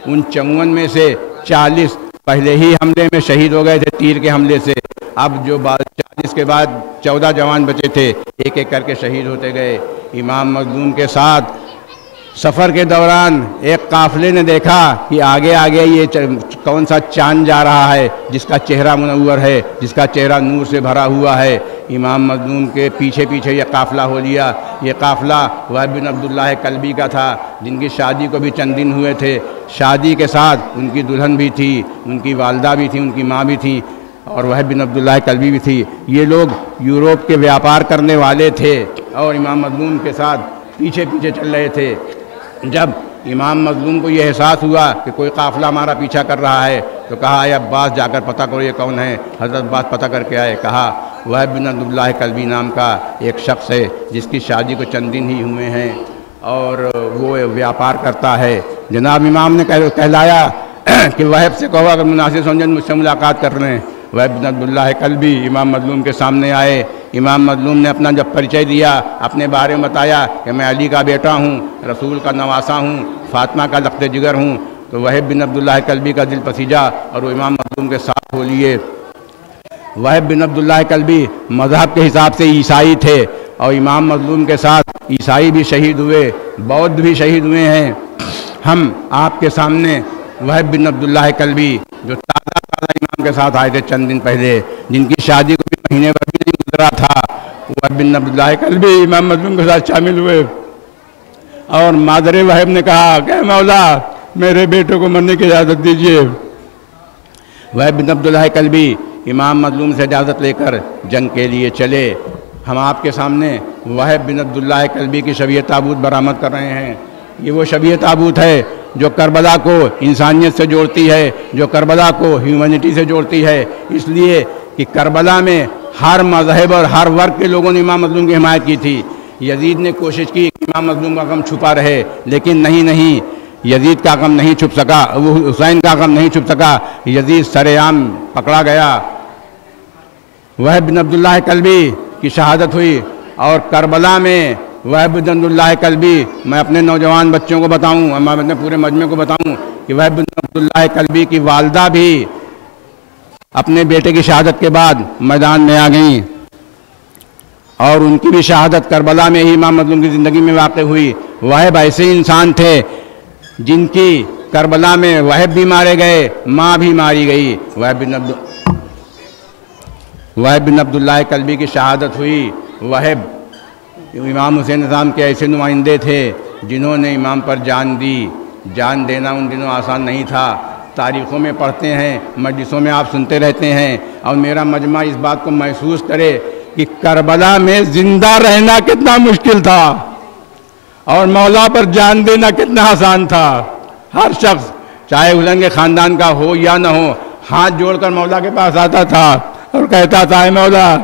ان 54 میں سے 40 پہلے ہی حملے میں شہید ہو گئے تھے تیر کے حملے سے. اب جو 40 کے بعد 14 جوان بچے تھے ایک ایک کر کے شہید ہوتے گئے. امام مظلوم کے ساتھ سفر کے دوران ایک قافلے نے دیکھا کہ آگے آگے یہ کون سا چاند جا رہا ہے جس کا چہرہ منور ہے، جس کا چہرہ نور سے بھرا ہوا ہے. امام مظلوم کے پیچھے پیچھے یہ قافلہ ہو لیا. یہ قافلہ وہب بن عبداللہ کلبی کا تھا جن کی شادی کو بھی چند دن ہوئے تھے. شادی کے ساتھ ان کی دلہن بھی تھی، ان کی والدہ بھی تھی، ان کی ماں بھی تھی اور وہب بن عبداللہ کلبی بھی تھی. یہ لوگ یوروپ کے ویاپار کرنے والے تھے اور امام مظلوم کے ساتھ پیچھے پیچھے چل رہے تھے. جب امام مظلوم کو یہ احساس ہوا کہ کوئی قافلہ ہمارا پیچھا کر رہا ہے تو کہا اے عباس جا کر پتہ کرو یہ کون ہے. حضرت عباس پتہ کر کے آئے. کہا وہب بن عبداللہ کلبی نام کا ایک شخص ہے جس کی شادی کو چند دن ہی ہوئے ہیں اور وہ ویاپار کرتا ہے. جناب امام نے کہلایا کہ وہب سے کہو اگر مناسب سمجھیں مجھ سے ملاقات کر رہے ہیں. وہب بن عبداللہ کلبی امام مظلوم کے سامنے آئے. امام مظلوم نے اپنا جب پریچے دیا، اپنے بارے میں بتایا کہ میں علی کا بیٹا ہوں، رسول کا نواسا ہوں، فاطمہ کا لخت جگر ہوں، تو وہب بن عبداللہ کلبی کا دل پسیجا اور وہ امام مظلوم کے ساتھ ہو لیے. وہب بن عبداللہ کلبی مذہب کے حساب سے عیسائی تھے اور امام مظلوم کے ساتھ عیسائی بھی شہید ہوئے، بودھ بھی شہید ہوئے ہیں. ہم آپ کے سامنے وہب بن عبداللہ کلبی جو تازہ امام کے ساتھ آئے تھے چند دن پہلے، جن کی شادی کو بھی مہینے بھر بھی نہیں گزرا تھا، وہب بن عبداللہ کلبی امام مظلوم کے ساتھ شامل ہوئے اور مادر وہب نے کہا کہ مولا میرے بیٹے کو مرنے کی اجازت دیجیے. وہب بن عبداللہ کلبی امام مظلوم سے اجازت لے کر جنگ کے لیے چلے. ہم آپ کے سامنے وہب بن عبداللہ کلبی کی شبیہ تابوت برآمد کر رہے ہیں. یہ وہ شبیہ تابوت ہے جو کربلا کو انسانیت سے جوڑتی ہے، جو کربلا کو ہیومینٹی سے جوڑتی ہے. اس لیے کہ کربلا میں ہر مذہب اور ہر ورگ کے لوگوں نے امام مظلوم کی حمایت کی تھی. یزید نے کوشش کی کہ امام مظلوم کا غم چھپا رہے لیکن نہیں، یزید کا غم نہیں چھپ سکا، حسین کا غم نہیں چھپ سکا. یزید سر عام پکڑا گیا. وہب بن عبداللہ کلبی کی شہادت ہوئی اور کربلا میں وہب بن عبداللہ کلبی، میں اپنے نوجوان بچوں کو بتاؤں، میں اپنے پورے مجمع کو بتاؤں کہ وہب بن عبداللہ کلبی کی والدہ بھی اپنے بیٹے کی شہادت کے بعد میدان میں آ گئیں اور ان کی بھی شہادت کربلا میں ہی امام مظلوم کی زندگی میں واقع ہوئی. وہب ایسے انسان تھے جن کی کربلا میں وہب بھی مارے گئے، ماں بھی ماری گئی. وہب بن عبداللہ کلبی کی شہادت ہوئی. وہب امام حسین نظام کے ایسے نمائندے تھے جنہوں نے امام پر جان دی. جان دینا ان دنوں آسان نہیں تھا. تاریخوں میں پڑھتے ہیں، مجلسوں میں آپ سنتے رہتے ہیں اور میرا مجمع اس بات کو محسوس کرے کہ کربلا میں زندہ رہنا کتنا مشکل تھا اور مولا پر جان دینا کتنا آسان تھا. ہر شخص چاہے حسین کے خاندان کا ہو یا نہ ہو ہاتھ جوڑ کر مولا کے پاس آتا تھا اور کہتا تھا اے مولا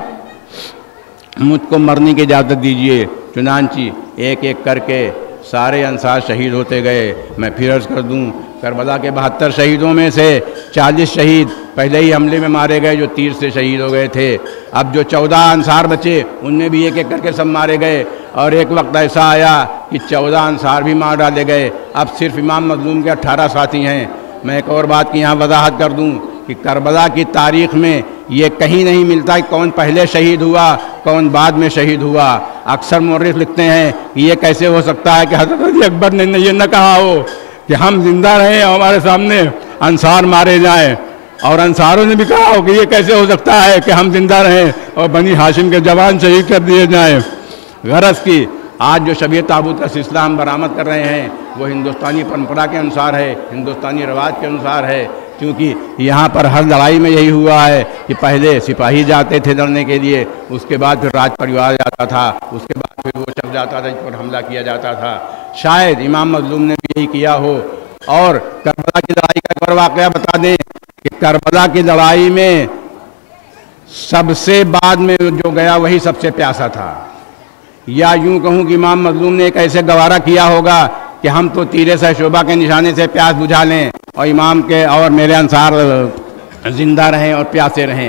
مجھ کو مرنے کی اجازت دیجیے. چنانچہ ایک ایک کر کے سارے انصار شہید ہوتے گئے. میں پھر عرض کر دوں کربلا کے 72 شہیدوں میں سے 40 شہید پہلے ہی حملے میں مارے گئے جو تیر سے شہید ہو گئے تھے. اب جو 14 انصار بچے ان میں بھی ایک ایک کر کے سب مارے گئے اور ایک وقت ایسا آیا کہ 14 انصار بھی مار ڈالے گئے. اب صرف امام مظلوم کے 18 ساتھی ہیں. میں ایک اور بات کی یہاں وضاحت کر دوں کہ کربلا کی تاریخ میں یہ کہیں نہیں ملتا کہ کون پہلے شہید ہوا کون بعد میں شہید ہوا. اکثر مورخ لکھتے ہیں کہ یہ کیسے ہو سکتا ہے کہ حضرت علی اکبر نے یہ نہ کہا ہو کہ ہم زندہ رہیں اور ہمارے سامنے انصار مارے جائیں، اور انصاروں نے بھی کہا ہو کہ یہ کیسے ہو سکتا ہے کہ ہم زندہ رہیں اور بنی ہاشم کے جوان شہید کر دیے جائیں. غرض کی آج جو شبیہ تابوت کا سلسلہ ہم برآمد کر رہے ہیں وہ ہندوستانی پرمپرا کے انوسار ہے، ہندوستانی رواج کے انوسار ہے. کیونکہ یہاں پر ہر لڑائی میں یہی ہوا ہے کہ پہلے سپاہی جاتے تھے لڑنے کے لیے، اس کے بعد پھر راج پریوار جاتا تھا، اس کے بعد پھر وہ جاتا تھا، جس پر حملہ کیا جاتا تھا، شاید امام مظلوم نے بھی یہی کیا ہو۔ اور کربلا کی لڑائی کا ایک اور واقعہ بتا دیں کہ کربلا کی لڑائی میں سب سے بعد میں جو گیا وہی سب سے پیاسا تھا، یا یوں کہوں کہ امام مظلوم نے ایک ایسے گوارا کیا ہوگا کہ ہم تو تیر شعبہ کے نشانے سے پیاس بجھا لیں اور امام کے اور میرے انصار زندہ رہیں اور پیاسے رہیں۔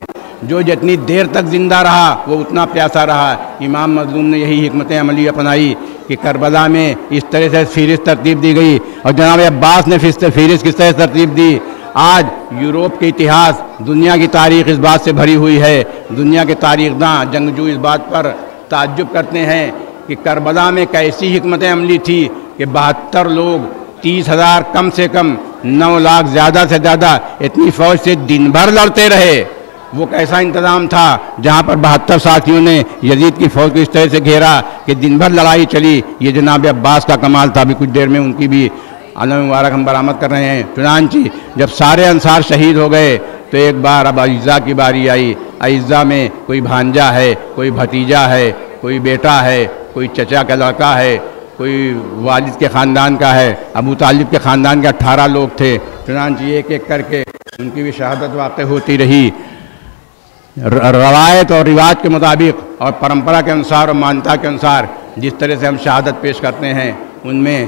جو جتنی دیر تک زندہ رہا وہ اتنا پیاسا رہا۔ امام مظلوم نے یہی حکمت عملی اپنائی کہ کربلا میں اس طرح سے فہرست ترتیب دی گئی، اور جناب عباس نے فہرست کس طرح ترتیب دی۔ آج یورپ کے اتہاس، دنیا کی تاریخ اس بات سے بھری ہوئی ہے، دنیا کے تاریخ داں جنگجو اس بات پر تعجب کرتے ہیں کہ کربلا میں کیسی حکمت عملی تھی کہ 72 لوگ 30,000 کم سے کم 9 لاکھ زیادہ سے زیادہ اتنی فوج سے دن بھر لڑتے رہے۔ وہ کیسا انتظام تھا جہاں پر 72 ساتھیوں نے یزید کی فوج کو اس طرح سے گھیرا کہ دن بھر لڑائی چلی۔ یہ جناب عباس کا کمال تھا۔ ابھی کچھ دیر میں ان کی بھی علم مبارک ہم برآمد کر رہے ہیں۔ چنانچہ جب سارے انصار شہید ہو گئے تو ایک بار اب اعزا کی باری آئی۔ اعزا میں کوئی بھانجا ہے، کوئی بھتیجا ہے، کوئی بیٹا ہے، کوئی چچا کا لڑکا ہے، کوئی والد کے خاندان کا ہے۔ ابو طالب کے خاندان کے 18 لوگ تھے۔ چنانچہ ایک ایک کر کے ان کی بھی شہادت واقع ہوتی رہی۔ روایت اور رواج کے مطابق اور پرمپرا کے انصار اور مانتا کے انصار جس طرح سے ہم شہادت پیش کرتے ہیں، ان میں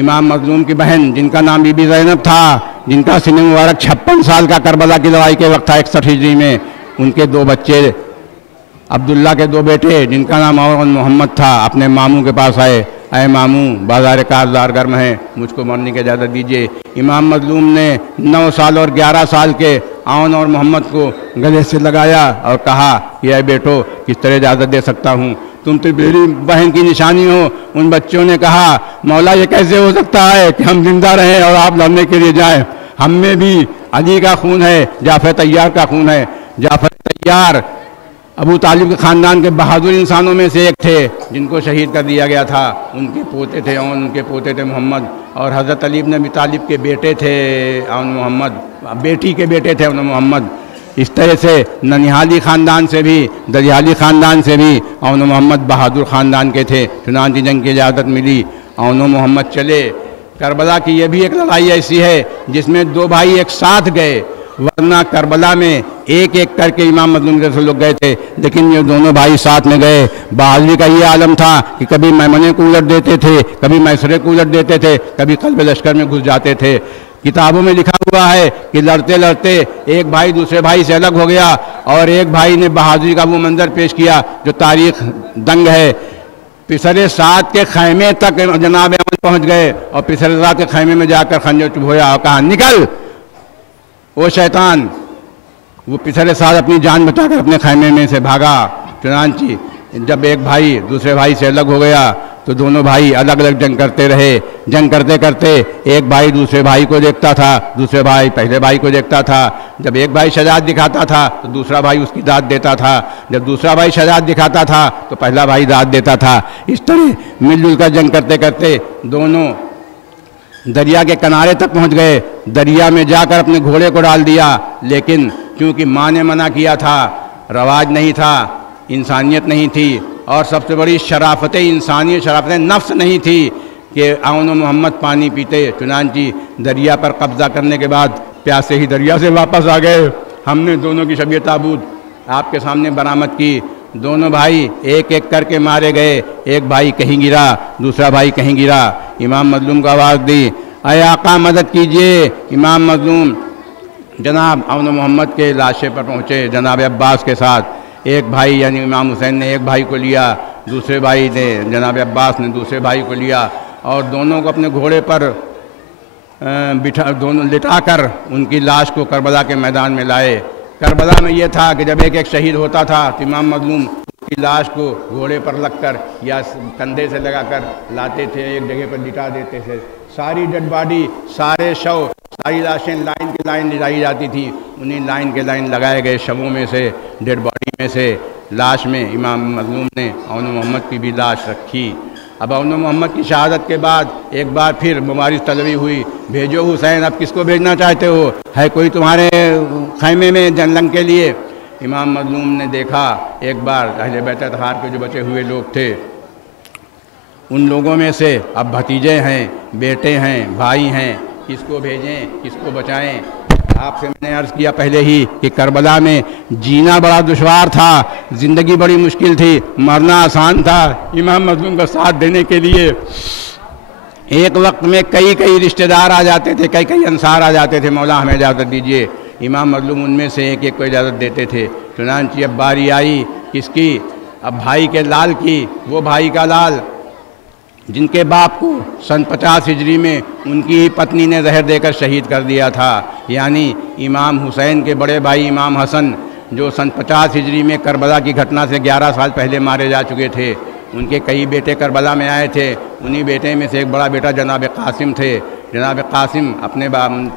امام مظلوم کی بہن جن کا نام بی بی زینب تھا، جن کا سن مبارک 56 سال کا کربلا کی لڑائی کے وقت تھا 61 ہجری میں، ان کے 2 بچے عبداللہ کے 2 بیٹے جن کا نام اور محمد تھا، اپنے ماموں کے پاس آئے۔ اے ماموں، بازار کارزار گرم ہے، مجھ کو مرنے کی اجازت دیجیے۔ امام مظلوم نے 9 سال اور 11 سال کے آون اور محمد کو گلے سے لگایا اور کہا کہ اے بیٹو، کس طرح اجازت دے سکتا ہوں، تم تو میری بہن کی نشانی ہو۔ ان بچوں نے کہا مولا یہ کیسے ہو سکتا ہے کہ ہم زندہ رہیں اور آپ لڑنے کے لیے جائیں؟ ہم میں بھی علی کا خون ہے، جعفر طیار کا خون ہے۔ جعفر طیار ابو طالب کے خاندان کے بہادر انسانوں میں سے ایک تھے جن کو شہید کر دیا گیا تھا۔ ان کے پوتے تھے اون، ان کے پوتے تھے محمد، اور حضرت علی بن ابی طالب کے بیٹے تھے اون محمد، بیٹی کے بیٹے تھے اون محمد۔ اس طرح سے ننیحالی خاندان سے بھی، دریالی خاندان سے بھی اون محمد بہادر خاندان کے تھے۔ چنانچہ جنگ کی اجازت ملی، اون محمد چلے۔ کربلا کی یہ بھی ایک لڑائی ایسی ہے جس میں 2 بھائی ایک ساتھ گئے، ورنہ کربلا میں ایک ایک کر کے امام مظلوم کے لوگ گئے تھے، لیکن یہ دونوں بھائی ساتھ میں گئے۔ بہادری کا یہ عالم تھا کہ کبھی میمنے کو الٹ دیتے تھے، کبھی میسرے کو الٹ دیتے تھے، کبھی قلب لشکر میں گھس جاتے تھے۔ کتابوں میں لکھا ہوا ہے کہ لڑتے لڑتے ایک بھائی دوسرے بھائی سے الگ ہو گیا، اور ایک بھائی نے بہادری کا وہ منظر پیش کیا جو تاریخ دنگ ہے۔ پسرے سات کے خیمے تک جناب عمل پہنچ گئے، اور پسرے سات کے خیمے میں جا کر خنجر چبھویا اور کہا نکل وہ شیطان۔ وہ پسرے ساتھ اپنی جان بچا کر اپنے خیمے میں سے بھاگا۔ چنانچہ جب ایک بھائی دوسرے بھائی سے الگ ہو گیا تو دونوں بھائی الگ الگ جنگ کرتے رہے۔ جنگ کرتے کرتے ایک بھائی دوسرے بھائی کو دیکھتا تھا، دوسرے بھائی پہلے بھائی کو دیکھتا تھا۔ جب ایک بھائی شجاعت دکھاتا تھا تو دوسرا بھائی اس کی داد دیتا تھا، جب دوسرا بھائی شجاعت دکھاتا تھا تو پہلا بھائی داد دیتا تھا۔ اس طرح مل جل کر جنگ کرتے کرتے دونوں دریا کے کنارے تک پہنچ گئے۔ دریا میں جا کر اپنے گھوڑے کو ڈال دیا، لیکن کیونکہ ماں نے منع کیا تھا، رواج نہیں تھا، انسانیت نہیں تھی، اور سب سے بڑی شرافت انسانی، شرافت نفس نہیں تھی کہ اون و محمد پانی پیتے۔ چنانچہ دریا پر قبضہ کرنے کے بعد پیاسے ہی دریا سے واپس آ گئے۔ ہم نے دونوں کی شب تابوت آپ کے سامنے برآمد کی۔ دونوں بھائی ایک ایک کر کے مارے گئے۔ ایک بھائی کہیں گرا، دوسرا بھائی کہیں گرا۔ امام مظلوم کو آواز دی اے آقا مدد کیجئے۔ امام مظلوم جناب اون و محمد کے لاشے پر پہنچے جناب عباس کے ساتھ۔ ایک بھائی یعنی امام حسین نے ایک بھائی کو لیا، دوسرے بھائی نے جناب عباس نے دوسرے بھائی کو لیا، اور دونوں کو اپنے گھوڑے پر دونوں لٹا کر ان کی لاش کو کربلا کے میدان میں لائے۔ کربلا میں یہ تھا کہ جب ایک ایک شہید ہوتا تھا تو امام مظلوم کی لاش کو گھوڑے پر لگ کر یا کندھے سے لگا کر لاتے تھے، ایک جگہ پر لٹا دیتے تھے۔ ساری ڈیڈ باڈی، سارے شو، ساری لاشیں لائن کی لائن لگائی جاتی تھی۔ انہیں لائن کے لائن لگائے گئے شبوں میں سے، ڈیڈ باڈی میں سے لاش میں امام مظلوم نے اون محمد کی بھی لاش رکھی۔ اب اون محمد کی شہادت کے بعد ایک بار پھر مبارز طلبی ہوئی، بھیجو حسین، اب کس کو بھیجنا چاہتے ہو؟ ہے کوئی تمہارے خیمے میں جنگ کے لیے؟ امام مظلوم نے دیکھا ایک بار اہل بیت اطہار کے جو بچے ہوئے لوگ تھے ان لوگوں میں سے اب بھتیجے ہیں، بیٹے ہیں، بھائی ہیں، کس کو بھیجیں، کس کو بچائیں؟ آپ سے میں نے عرض کیا پہلے ہی کہ کربلا میں جینا بڑا دشوار تھا، زندگی بڑی مشکل تھی، مرنا آسان تھا۔ امام مظلوم کا ساتھ دینے کے لیے ایک وقت میں کئی رشتہ دار آ جاتے تھے، کئی انصار آ جاتے تھے، مولا ہمیں اجازت دیجیے۔ امام مظلوم ان میں سے ایک کو اجازت دیتے تھے۔ چنانچہ اب باری آئی کس کی؟ اب بھائی کے لال کی، وہ بھائی کا لال جن کے باپ کو سن 50 ہجری میں ان کی ہی پتنی نے زہر دے کر شہید کر دیا تھا، یعنی امام حسین کے بڑے بھائی امام حسن جو سن 50 ہجری میں کربلا کی گھٹنا سے 11 سال پہلے مارے جا چکے تھے۔ ان کے کئی بیٹے کربلا میں آئے تھے، انہی بیٹے میں سے ایک بڑا بیٹا جناب قاسم تھے۔ جناب قاسم اپنے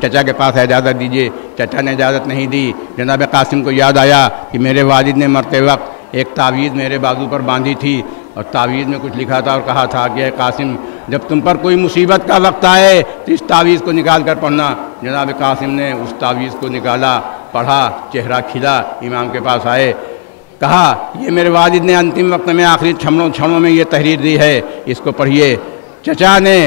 چچا کے پاس اجازت دیجیے، چچا نے اجازت نہیں دی۔ جناب قاسم کو یاد آیا کہ میرے والد نے مرتے وقت ایک تعویذ میرے بازو پر باندھی تھی اور تعویذ میں کچھ لکھا تھا اور کہا تھا کہ اے قاسم جب تم پر کوئی مصیبت کا وقت آئے تو اس تعویذ کو نکال کر پڑھنا۔ جناب قاسم نے اس تعویذ کو نکالا، پڑھا، چہرہ کھلا، امام کے پاس آئے، کہا یہ میرے والد نے انتم وقت میں آخری چھڑوں میں یہ تحریر دی ہے، اس کو پڑھیے۔ چچا نے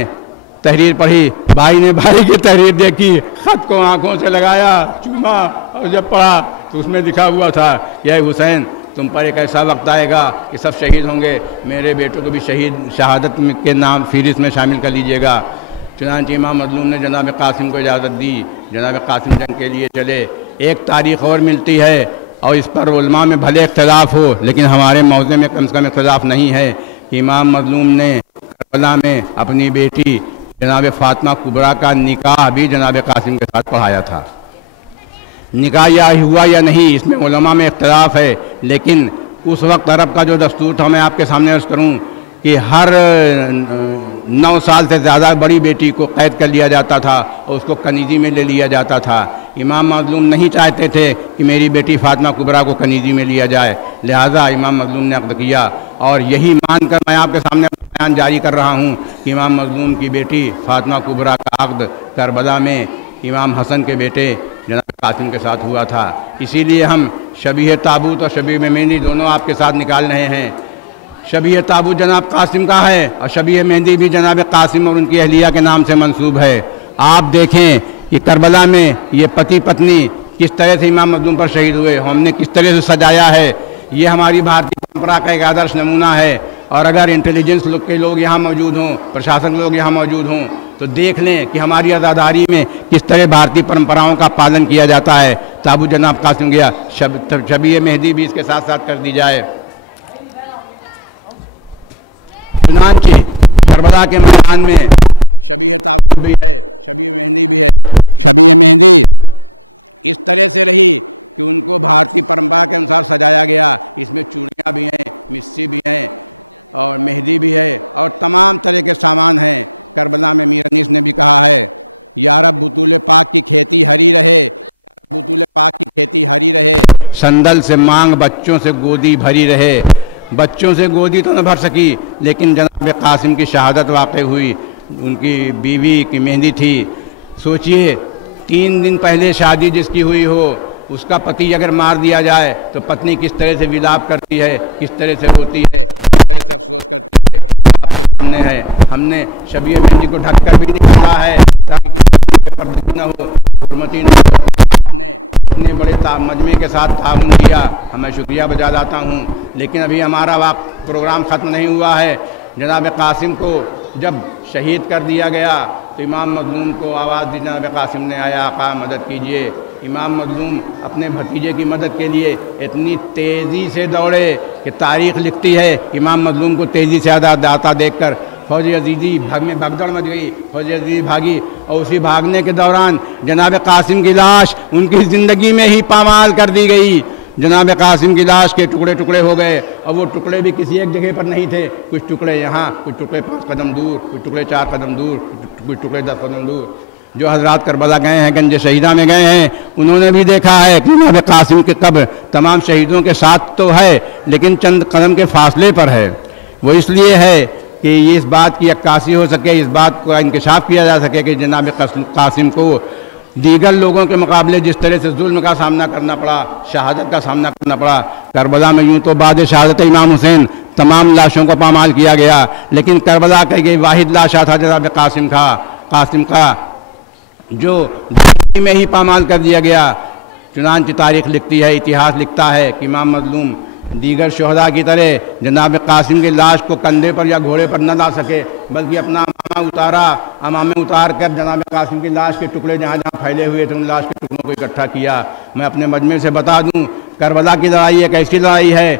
تحریر پڑھی، بھائی نے بھائی کی تحریر دیکھی، خط کو آنکھوں سے لگایا، چوما، اور جب پڑھا تو اس میں لکھا ہوا تھا کہ اے حسین تم پر ایک ایسا وقت آئے گا کہ سب شہید ہوں گے، میرے بیٹوں کو بھی شہادت کے نام فہرست میں شامل کر لیجئے گا۔ چنانچہ امام مظلوم نے جناب قاسم کو اجازت دی، جناب قاسم جنگ کے لیے چلے۔ ایک تاریخ اور ملتی ہے اور اس پر علماء میں بھلے اختلاف ہو لیکن ہمارے موضوع میں کم سے کم اختلاف نہیں ہے کہ امام مظلوم نے کربلا میں اپنی بیٹی جناب فاطمہ کبریٰ کا نکاح بھی جناب قاسم کے ساتھ پڑھایا تھا۔ نکاح یا ہوا یا نہیں اس میں علماء میں اختلاف ہے، لیکن اس وقت عرب کا جو دستور تھا میں آپ کے سامنے عرض کروں کہ ہر 9 سال سے زیادہ بڑی بیٹی کو قید کر لیا جاتا تھا اور اس کو کنیزی میں لے لیا جاتا تھا۔ امام مظلوم نہیں چاہتے تھے کہ میری بیٹی فاطمہ کبریٰ کو کنیزی میں لیا جائے، لہٰذا امام مظلوم نے عقد کیا، اور یہی مان کر میں آپ کے سامنے بیان جاری کر رہا ہوں کہ امام مظلوم کی بیٹی فاطمہ کبریٰ کا عقد کربلا میں امام حسن کے بیٹے جناب قاسم کے ساتھ ہوا تھا۔ اسی لیے ہم شبیہ تابوت اور شبیہ مہندی دونوں آپ کے ساتھ نکال رہے ہیں۔ شبیہ تابوت جناب قاسم کا ہے اور شبیہ مہندی بھی جناب قاسم اور ان کی اہلیہ کے نام سے منسوب ہے۔ آپ دیکھیں کہ کربلا میں یہ پتی پتنی کس طرح سے امام مظلوم پر شہید ہوئے، ہم نے کس طرح سے سجایا ہے، یہ ہماری بھارتی پرمپرا کا ایک آدرش نمونہ ہے۔ اور اگر انٹیلیجنس کے لوگ یہاں موجود ہوں، پرشاسن لوگ یہاں موجود ہوں تو دیکھ لیں کہ ہماری عزاداری میں کس طرح بھارتی پرمپراؤں کا پالن کیا جاتا ہے۔ تابوت جناب قاسم گیا، شبیہ مہندی بھی اس کے ساتھ ساتھ کر دی جائے۔ چنانچہ کربلا کے میدان میں شبیہ تابوت بھی ہے، شبیہ مہندی بھی ہے۔ شبیہ مہندی اس طرح سے رہی کہ ان کو بھارتی پرمپرا کے انسار سجایا گیا، اس میں چوڑیاں بھی ہیں، مسی بھی ہیں اور مہندی بھی ہے اور تمام طرح کے سامان ہیں۔ کربلا میں میر انیس نے بھی کہا ہے یا رب بطول پاک کی کھیتی ہری رہے، بطول پاک کی کھیتی ہری رہے، سندل سے مانگ بچوں سے گودی بھری رہے۔ بچوں سے گودی تو نہ بھر سکی لیکن جناب قاسم کی شہادت واقع ہوئی، ان کی بیوی کی مہندی تھی۔ سوچئے 3 دن پہلے شادی جس کی ہوئی ہو اس کا پتی اگر مار دیا جائے تو پتنی کس طرح سے ولاپ کرتی ہے، کس طرح سے روتی ہے، کس طرح سے افسوس کرتی ہے، آپ کے سامنے ہے۔ ہم نے شبیہ مہندی کو ڈھک کر بھی نکالا ہے تاکہ کسی پردگی نہ ہو، حرمتی نہ ہو۔ آپ نے اتنے بڑے مجمع کے ساتھ تعاون کیا، ہمیں شکریہ بجا لاتا ہوں، لیکن ابھی ہمارا وقت پروگرام ختم نہیں ہوا ہے۔ جناب قاسم کو جب شہید کر دیا گیا تو امام مظلوم کو آواز دی، جناب قاسم نے آیا آقا مدد کیجئے۔ امام مظلوم اپنے بھتیجے کی مدد کے لیے اتنی تیزی سے دوڑے کہ تاریخ لکھتی ہے امام مظلوم کو تیزی سے آتا دیکھ کر فوج عزیزی بھگدڑ مچ گئی، فوج عزیزی بھاگی اور اسی بھاگنے کے دوران جناب قاسم کی لاش ان کی زندگی میں ہی پامال کر دی گئی۔ جناب قاسم کی لاش کے ٹکڑے ٹکڑے ہو گئے اور وہ ٹکڑے بھی کسی ایک جگہ پر نہیں تھے، کچھ ٹکڑے یہاں، کچھ ٹکڑے 5 قدم دور، کچھ ٹکڑے 4 قدم دور، کچھ ٹکڑے 10 قدم دور۔ جو حضرات کربلا گئے ہیں، گنج شہیدہ میں گئے ہیں، انہوں نے بھی دیکھا ہے کہ جناب قاسم کی قبر تمام شہیدوں کے ساتھ تو ہے لیکن چند قدم کے فاصلے پر ہے۔ وہ اس لیے ہے کہ یہ اس بات کی عکاسی ہو سکے، اس بات کو انکشاف کیا جا سکے کہ جناب قاسم کو دیگر لوگوں کے مقابلے جس طرح سے ظلم کا سامنا کرنا پڑا، شہادت کا سامنا کرنا پڑا۔ کربلا میں یوں تو بعد شہادت امام حسین تمام لاشوں کو پامال کیا گیا، لیکن کربلا کا یہ واحد لاشا تھا جناب قاسم کا جو جنگ میں ہی پامال کر دیا گیا۔ چنانچہ تاریخ لکھتی ہے، اتہاس لکھتا ہے کہ امام مظلوم دیگر شہداء کی طرح جناب قاسم کی لاش کو کندھے پر یا گھوڑے پر نہ لا سکے، بلکہ اپنا امامہ اتار کر جناب قاسم کی لاش کے ٹکڑے جہاں جہاں پھیلے ہوئے تھے ان لاش کے ٹکڑوں کو اکٹھا کیا۔ میں اپنے مجمع سے بتا دوں، کربلا کی لڑائی ایک ایسی لڑائی ہے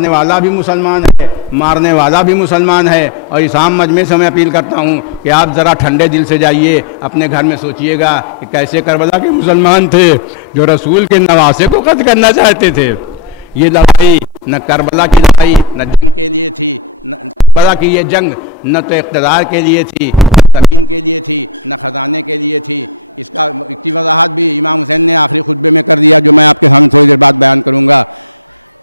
مارنے والا بھی مسلمان ہے، مارنے والا بھی مسلمان ہے، اور اس عام مجمع سے میں اپیل کرتا ہوں کہ آپ ذرا ٹھنڈے دل سے جائیے، اپنے گھر میں سوچئے گا کہ کیسے کربلا کے مسلمان تھے جو رسول کے نواسے کو قتل کرنا چاہتے تھے۔ یہ لڑائی نہ کربلا کی لڑائی نہ جنگ کے لیے تھی، کربلا کی یہ جنگ نہ تو اقتدار کے لیے تھی، نہ زمین کے لیے تھی، نہ خزانے کے لیے تھی۔ اس کی وضاحت بھی امام حسین نے آخری خطبے میں کر دیا، جو میں آپ کے سامنے تھوڑی دیر بعد بیان کروں گا۔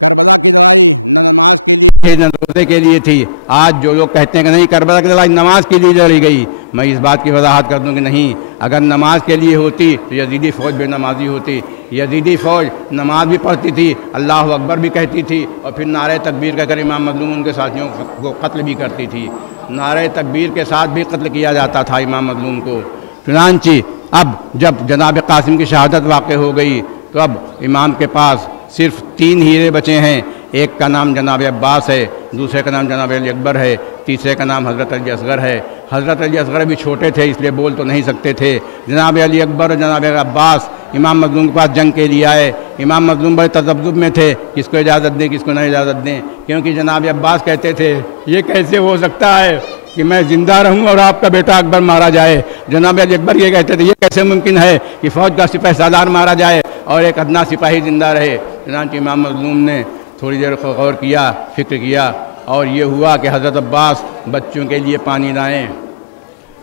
کربلا کی لڑائی نہ نماز کے لیے تھی نہ روزے کے لیے تھی۔ آج جو لوگ کہتے ہیں کہ نہیں کربلا کی لڑائی نماز کے لیے لڑی گئی، میں اس بات کی وضاحت کر دوں کہ نہیں، اگر نماز کے لیے ہوتی تو یزیدی فوج بے نمازی ہوتی۔ یزیدی فوج نماز بھی پڑھتی تھی، اللہ اکبر بھی کہتی تھی، اور پھر نعرہ تکبیر کہہ کر امام مظلوم ان کے ساتھیوں کو قتل بھی کرتی تھی۔ نعرہ تکبیر کے ساتھ بھی قتل کیا جاتا تھا امام مظلوم کو۔ چنانچہ اب جب جناب قاسم کی شہادت واقع ہو گئی تو اب امام کے پاس صرف 3 ہیرے بچے ہیں۔ ایک کا نام جناب عباس ہے، دوسرے کا نام جناب علی اکبر ہے، تیسرے کا نام حضرت علی اصغر ہے۔ حضرت علی اصغر بھی چھوٹے تھے اس لیے بول تو نہیں سکتے تھے۔ جناب علی اکبر اور جناب عباس امام مظلوم کے پاس جنگ کے لیے آئے۔ امام مظلوم بڑے تذبذب میں تھے، کس کو اجازت دیں کس کو نہیں اجازت دیں، کیونکہ جناب عباس کہتے تھے یہ کیسے ہو سکتا ہے کہ میں زندہ رہوں اور آپ کا بیٹا اکبر مارا جائے۔ جناب علی اکبر یہ کہتے تھے یہ کیسے ممکن ہے کہ فوج کا سپہ سالار مارا جائے اور ایک ادنا سپاہی زندہ رہے۔ چنانچہ امام مظلوم نے تھوڑی دیر غور کیا، فکر کیا، اور یہ ہوا کہ حضرت عباس بچوں کے لیے پانی لائیں۔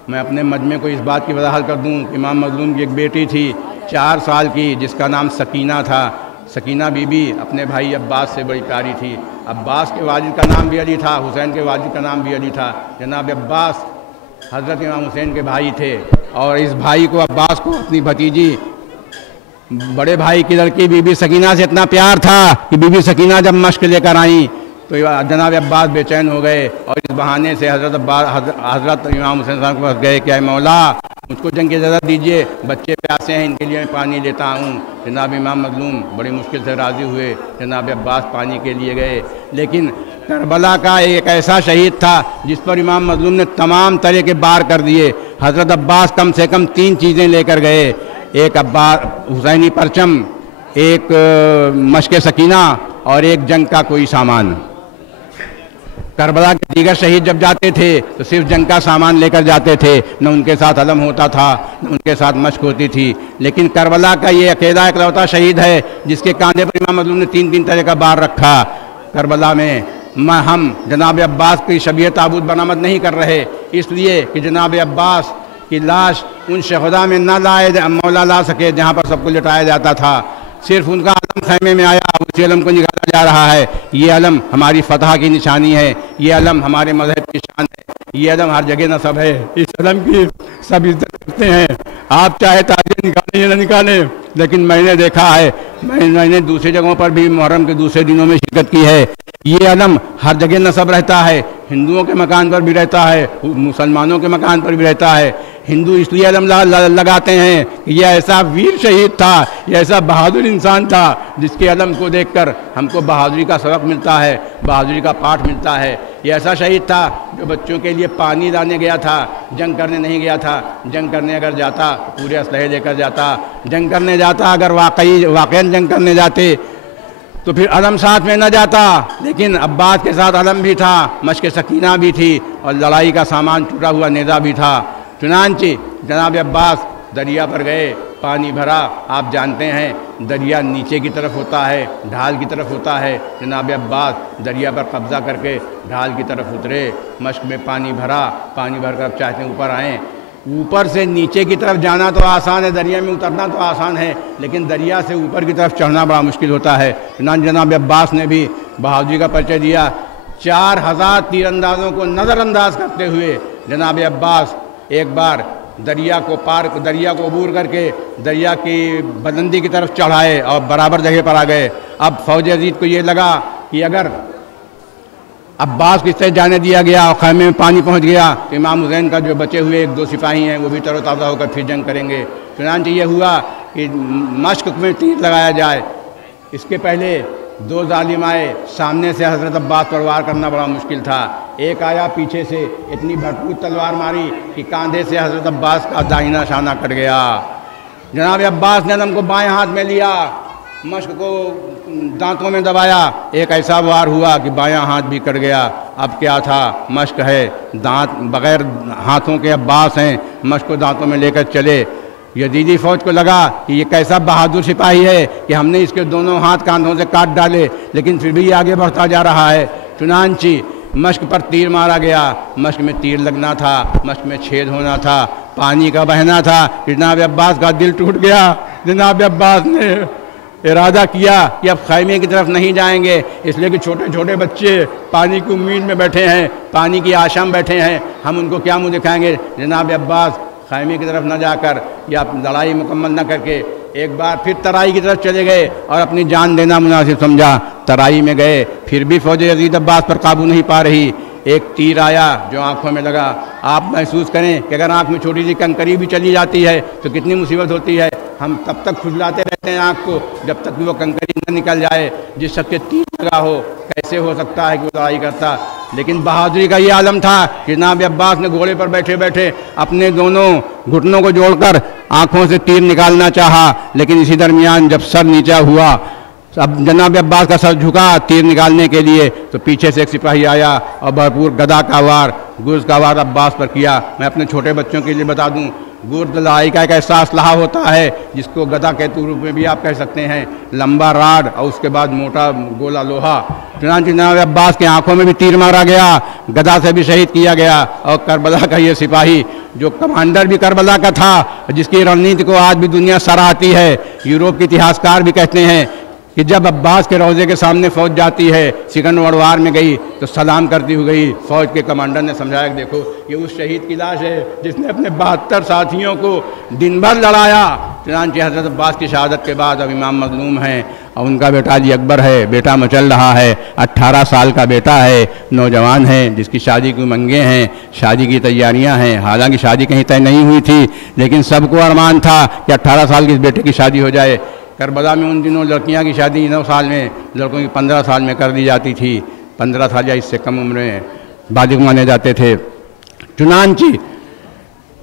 میں اپنے مجمع کو اس بات کی وضاحت کر دوں کہ امام مظلوم کی ایک بیٹی تھی 4 سال کی جس کا نام سکینہ تھا۔ سکینہ بی بی اپنے بھائی عباس سے بڑی پیاری تھی۔ عباس کے والد کا نام بھی علی تھا، حسین کے والد کا نام بھی علی تھا۔ جناب عباس حضرت امام حسین کے بھائی تھے، اور اس بھائی کو عباس کو اپنی بھتیجی بڑے بھائی کی لڑکی بی بی سکینہ سے اتنا پیار تھا کہ بی بی سکینہ جب مشق لے کر آئیں تو جناب عباس بے چین ہو گئے، اور اس بہانے سے حضرت امام حسین صاحب کے پاس گئے کہ اے مولا مجھ کو جنگ کی اجازت دیجیے، بچے پیاسے ہیں ان کے لیے میں پانی لیتا ہوں۔ جناب امام مظلوم بڑی مشکل سے راضی ہوئے، جناب عباس پانی کے لیے گئے۔ لیکن کربلا کا ایک ایسا شہید تھا جس پر امام مظلوم نے تمام طرح کے بار کر دیے۔ حضرت عباس کم سے کم 3 چیزیں لے کر گئے، ایک حسینی پرچم، ایک مشق سکینہ، اور ایک جنگ کا کوئی سامان۔ کربلا کے دیگر شہید جب جاتے تھے تو صرف جنگ کا سامان لے کر جاتے تھے، نہ ان کے ساتھ علم ہوتا تھا نہ ان کے ساتھ مشق ہوتی تھی۔ لیکن کربلا کا یہ اکیلا اکلوتا شہید ہے جس کے کاندھے پر امام مظلوم نے 3 طرح کا بار رکھا۔ کربلا میں ہم جناب عباس کی شبیہ تابوت برآمد نہیں کر رہے، اس لیے کہ جناب عباس کی لاش ان شہداء میں نہ مولا لا سکے جہاں پر سب کو لٹایا جاتا تھا۔ صرف ان کا علم خیمے میں آیا، اسی علم کو نکالا جا رہا ہے۔ یہ علم ہماری فتح کی نشانی ہے، یہ علم ہمارے مذہب کی شان ہے، یہ علم ہر جگہ نصب ہے، اس علم کی سب عزت کرتے ہیں۔ آپ چاہے تاجر نکالیں یا نہ نکالیں، لیکن میں نے دیکھا ہے، میں نے دوسری جگہوں پر بھی محرم کے دوسرے دنوں میں شرکت کی ہے، یہ علم ہر جگہ نصب رہتا ہے، ہندوؤں کے مکان پر بھی رہتا ہے، مسلمانوں کے مکان پر بھی رہتا ہے۔ ہندو اس لیے علم لگاتے ہیں کہ یہ ایسا ویر شہید تھا، یہ ایسا بہادر انسان تھا جس کے علم کو دیکھ کر ہم کو بہادری کا سبق ملتا ہے، بہادری کا پاٹھ ملتا ہے۔ یہ ایسا شہید تھا جو بچوں کے لیے پانی لانے گیا تھا، جنگ کرنے نہیں گیا تھا۔ جنگ کرنے اگر جاتا پورے اسلحے لے کر جاتا، جنگ کرنے جاتا اگر واقعی جنگ کرنے جاتے تو پھر علم ساتھ میں نہ جاتا، لیکن عباس کے ساتھ علم بھی تھا، مشق سکینہ بھی تھی، اور لڑائی کا سامان ٹوٹا ہوا نیزہ بھی تھا۔ چنانچہ جناب عباس دریا پر گئے، پانی بھرا۔ آپ جانتے ہیں دریا نیچے کی طرف ہوتا ہے، ڈھال کی طرف ہوتا ہے۔ جناب عباس دریا پر قبضہ کر کے ڈھال کی طرف اترے، مشق میں پانی بھرا، پانی بھر کر اب چاہتے ہیں اوپر آئیں۔ اوپر سے نیچے کی طرف جانا تو آسان ہے، دریا میں اترنا تو آسان ہے، لیکن دریا سے اوپر کی طرف چڑھنا بڑا مشکل ہوتا ہے۔ چنانچہ جناب عباس نے بھی بہادری کا پرچہ دیا۔ 4000 تیر اندازوں کو نظر انداز کرتے ہوئے جناب عباس ایک بار دریا کو عبور کر کے دریا کی بلندی کی طرف چڑھائے اور برابر جگہ پر آ گئے۔ اب فوج عزیز کو یہ لگا کہ عباس کو اس طرح جانے دیا گیا اور خیمے میں پانی پہنچ گیا تو امام حسین کا جو بچے ہوئے 1-2 سپاہی ہیں وہ بھی تر و تازہ ہو کر پھر جنگ کریں گے۔ چنانچہ یہ ہوا کہ مشق میں تیر لگایا جائے، اس کے پہلے 2 ظالم آئے، سامنے سے حضرت عباس پر وار کرنا بڑا مشکل تھا، ایک آیا پیچھے سے اتنی بھرپور تلوار ماری کہ کاندھے سے حضرت عباس کا داہنا شانہ کٹ گیا۔ جناب عباس نے علم کو بائیں ہاتھ میں لیا، مشق کو دانتوں میں دبایا، ایک ایسا وار ہوا کہ بایاں ہاتھ بھی کٹ گیا۔ اب کیا تھا، مشق ہے، دانت بغیر ہاتھوں کے عباس ہیں، مشق کو دانتوں میں لے کر چلے۔ یزیدی فوج کو لگا کہ یہ کیسا بہادر سپاہی ہے کہ ہم نے اس کے دونوں ہاتھ کاندھوں سے کاٹ ڈالے، لیکن پھر بھی یہ آگے بڑھتا جا رہا ہے۔ چنانچہ مشق پر تیر مارا گیا، مشق میں تیر لگنا تھا، مشق میں چھید ہونا تھا، پانی کا بہنا تھا۔ جناب عباس کا دل ٹوٹ گیا۔ جناب عباس نے ارادہ کیا کہ اب خیمے کی طرف نہیں جائیں گے، اس لیے کہ چھوٹے چھوٹے بچے پانی کی امید میں بیٹھے ہیں، پانی کی آشا میں بیٹھے ہیں، ہم ان کو کیا منہ دکھائیں گے۔ جناب عباس خیمے کی طرف نہ جا کر یا لڑائی مکمل نہ کر کے ایک بار پھر ترائی کی طرف چلے گئے اور اپنی جان دینا مناسب سمجھا۔ ترائی میں گئے، پھر بھی فوج یزید عباس پر قابو نہیں پا رہی۔ ایک تیر آیا جو آنکھوں میں لگا۔ آپ محسوس کریں کہ اگر آنکھ میں چھوٹی سی کنکری بھی چلی جاتی ہے تو کتنی مصیبت ہوتی ہے۔ ہم تب تک کھجلاتے رہتے ہیں آنکھ کو جب تک کہ وہ کنکری نہ نکل جائے۔ جس شخص کے تیر لگا ہو کیسے ہو سکتا ہے کہ وہ لڑائی کرتا، لیکن بہادری کا یہ عالم تھا کہ جناب عباس نے گھوڑے پر بیٹھے بیٹھے اپنے دونوں گھٹنوں کو جوڑ کر آنکھوں سے تیر نکالنا چاہا، لیکن اسی درمیان جب سر نیچا ہوا، اب جناب عباس کا سر جھکا تیر نکالنے کے لیے تو پیچھے سے ایک سپاہی آیا اور بھرپور گدا کا وار، گرز کا وار عباس پر کیا۔ میں اپنے چھوٹے بچوں کے لیے بتا دوں، گرد لڑائی کا ایک ایسا اسلحہ ہوتا ہے جس کو گدا کے روپ میں بھی آپ کہہ سکتے ہیں، لمبا راڈ اور اس کے بعد موٹا گولا لوہا۔ چنانچہ جناب عباس کے آنکھوں میں بھی تیر مارا گیا، گدا سے بھی شہید کیا گیا۔ اور کربلا کا یہ سپاہی جو کمانڈر بھی کربلا کا تھا، جس کی رننیتی کو آج بھی دنیا سراہتی ہے، یوروپ کے اتہاسکار بھی کہتے ہیں کہ جب عباس کے روضے کے سامنے فوج جاتی ہے، سیکنڈ ورلڈ وار میں گئی تو سلام کرتی ہوئی گئی۔ فوج کے کمانڈر نے سمجھایا کہ دیکھو یہ اس شہید کی لاش ہے جس نے اپنے 72 ساتھیوں کو دن بھر لڑایا۔ چنانچہ حضرت عباس کی شہادت کے بعد اب امام مظلوم ہیں اور ان کا بیٹا علی اکبر ہے، بیٹا مچل رہا ہے، 18 سال کا بیٹا ہے، نوجوان ہے، جس کی شادی کی امنگیں ہیں، شادی کی تیاریاں ہیں۔ حالانکہ شادی کہیں طے نہیں ہوئی تھی، لیکن سب کو ارمان تھا کہ 18 سال کے اس بیٹے کی شادی ہو جائے۔ کربلا میں ان دنوں لڑکیاں کی شادی 9 سال میں، لڑکوں کی 15 سال میں کر دی جاتی تھی، 15 سال یا اس سے کم عمر میں بالغ مانے جاتے تھے۔ چنانچہ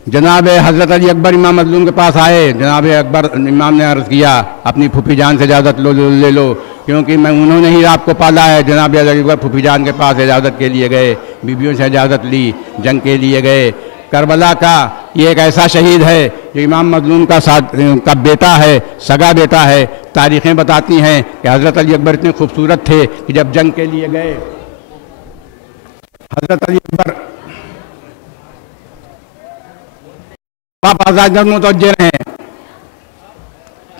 جناب حضرت علی اکبر امام مظلوم کے پاس آئے۔ جناب اکبر امام نے عرض کیا اپنی پھوپھی جان سے اجازت لے لو، کیونکہ انہوں نے ہی آپ کو پالا ہے۔ جناب علی اکبر پھوپھی جان کے پاس اجازت کے لیے گئے، بیویوں سے اجازت لی، جنگ کے لیے گئے۔ کربلا کا یہ ایک ایسا شہید ہے جو امام مظلوم کا بیٹا ہے، سگا بیٹا ہے۔ تاریخیں بتاتی ہیں کہ حضرت علی اکبر اتنے خوبصورت تھے کہ جب جنگ کے لیے گئے، حضرت علی اکبر آپ آزاد متوجہ ہیں۔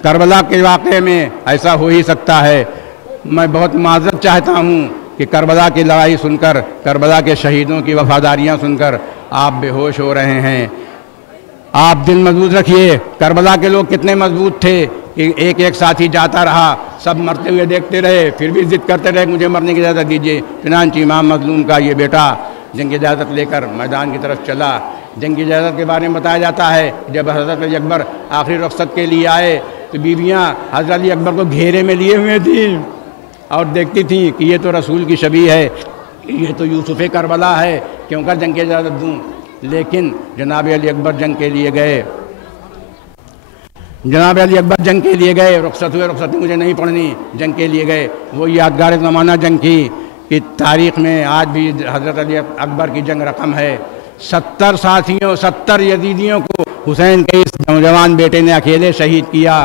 کربلا کے واقعے میں ایسا ہو ہی سکتا ہے۔ میں بہت معذرت چاہتا ہوں کہ کربلا کی لڑائی سن کر، کربلا کے شہیدوں کی وفاداریاں سن کر آپ بے ہوش ہو رہے ہیں۔ آپ دل مضبوط رکھیے۔ کربلا کے لوگ کتنے مضبوط تھے کہ ایک ایک ساتھی جاتا رہا، سب مرتے ہوئے دیکھتے رہے، پھر بھی ضد کرتے رہے مجھے مرنے کی اجازت دیجیے۔ چنانچہ امام مظلوم کا یہ بیٹا جنگ کی اجازت لے کر میدان کی طرف چلا۔ جنگ کی اجازت کے بارے میں بتایا جاتا ہے جب حضرت علی اکبر آخری رخصت کے لیے آئے تو بیویاں حضرت علی اکبر کو گھیرے میں لیے ہوئے تھیں اور دیکھتی تھیں کہ یہ تو رسول کی شبیہ ہے، یہ تو یوسف کربلا ہے، کیوں کر جنگ کی اجازت دوں۔ لیکن جناب علی اکبر جنگ کے لیے گئے، جناب علی اکبر جنگ کے لیے گئے، رخصت ہوئے، رخصت مجھے نہیں پڑھنی، جنگ کے لیے گئے۔ وہ یادگار زمانہ جنگ کی کہ تاریخ میں آج بھی حضرت علی اکبر کی جنگ رقم ہے۔ 70 ساتھیوں، 70 یزیدیوں کو حسین کے اس نوجوان بیٹے نے اکیلے شہید کیا۔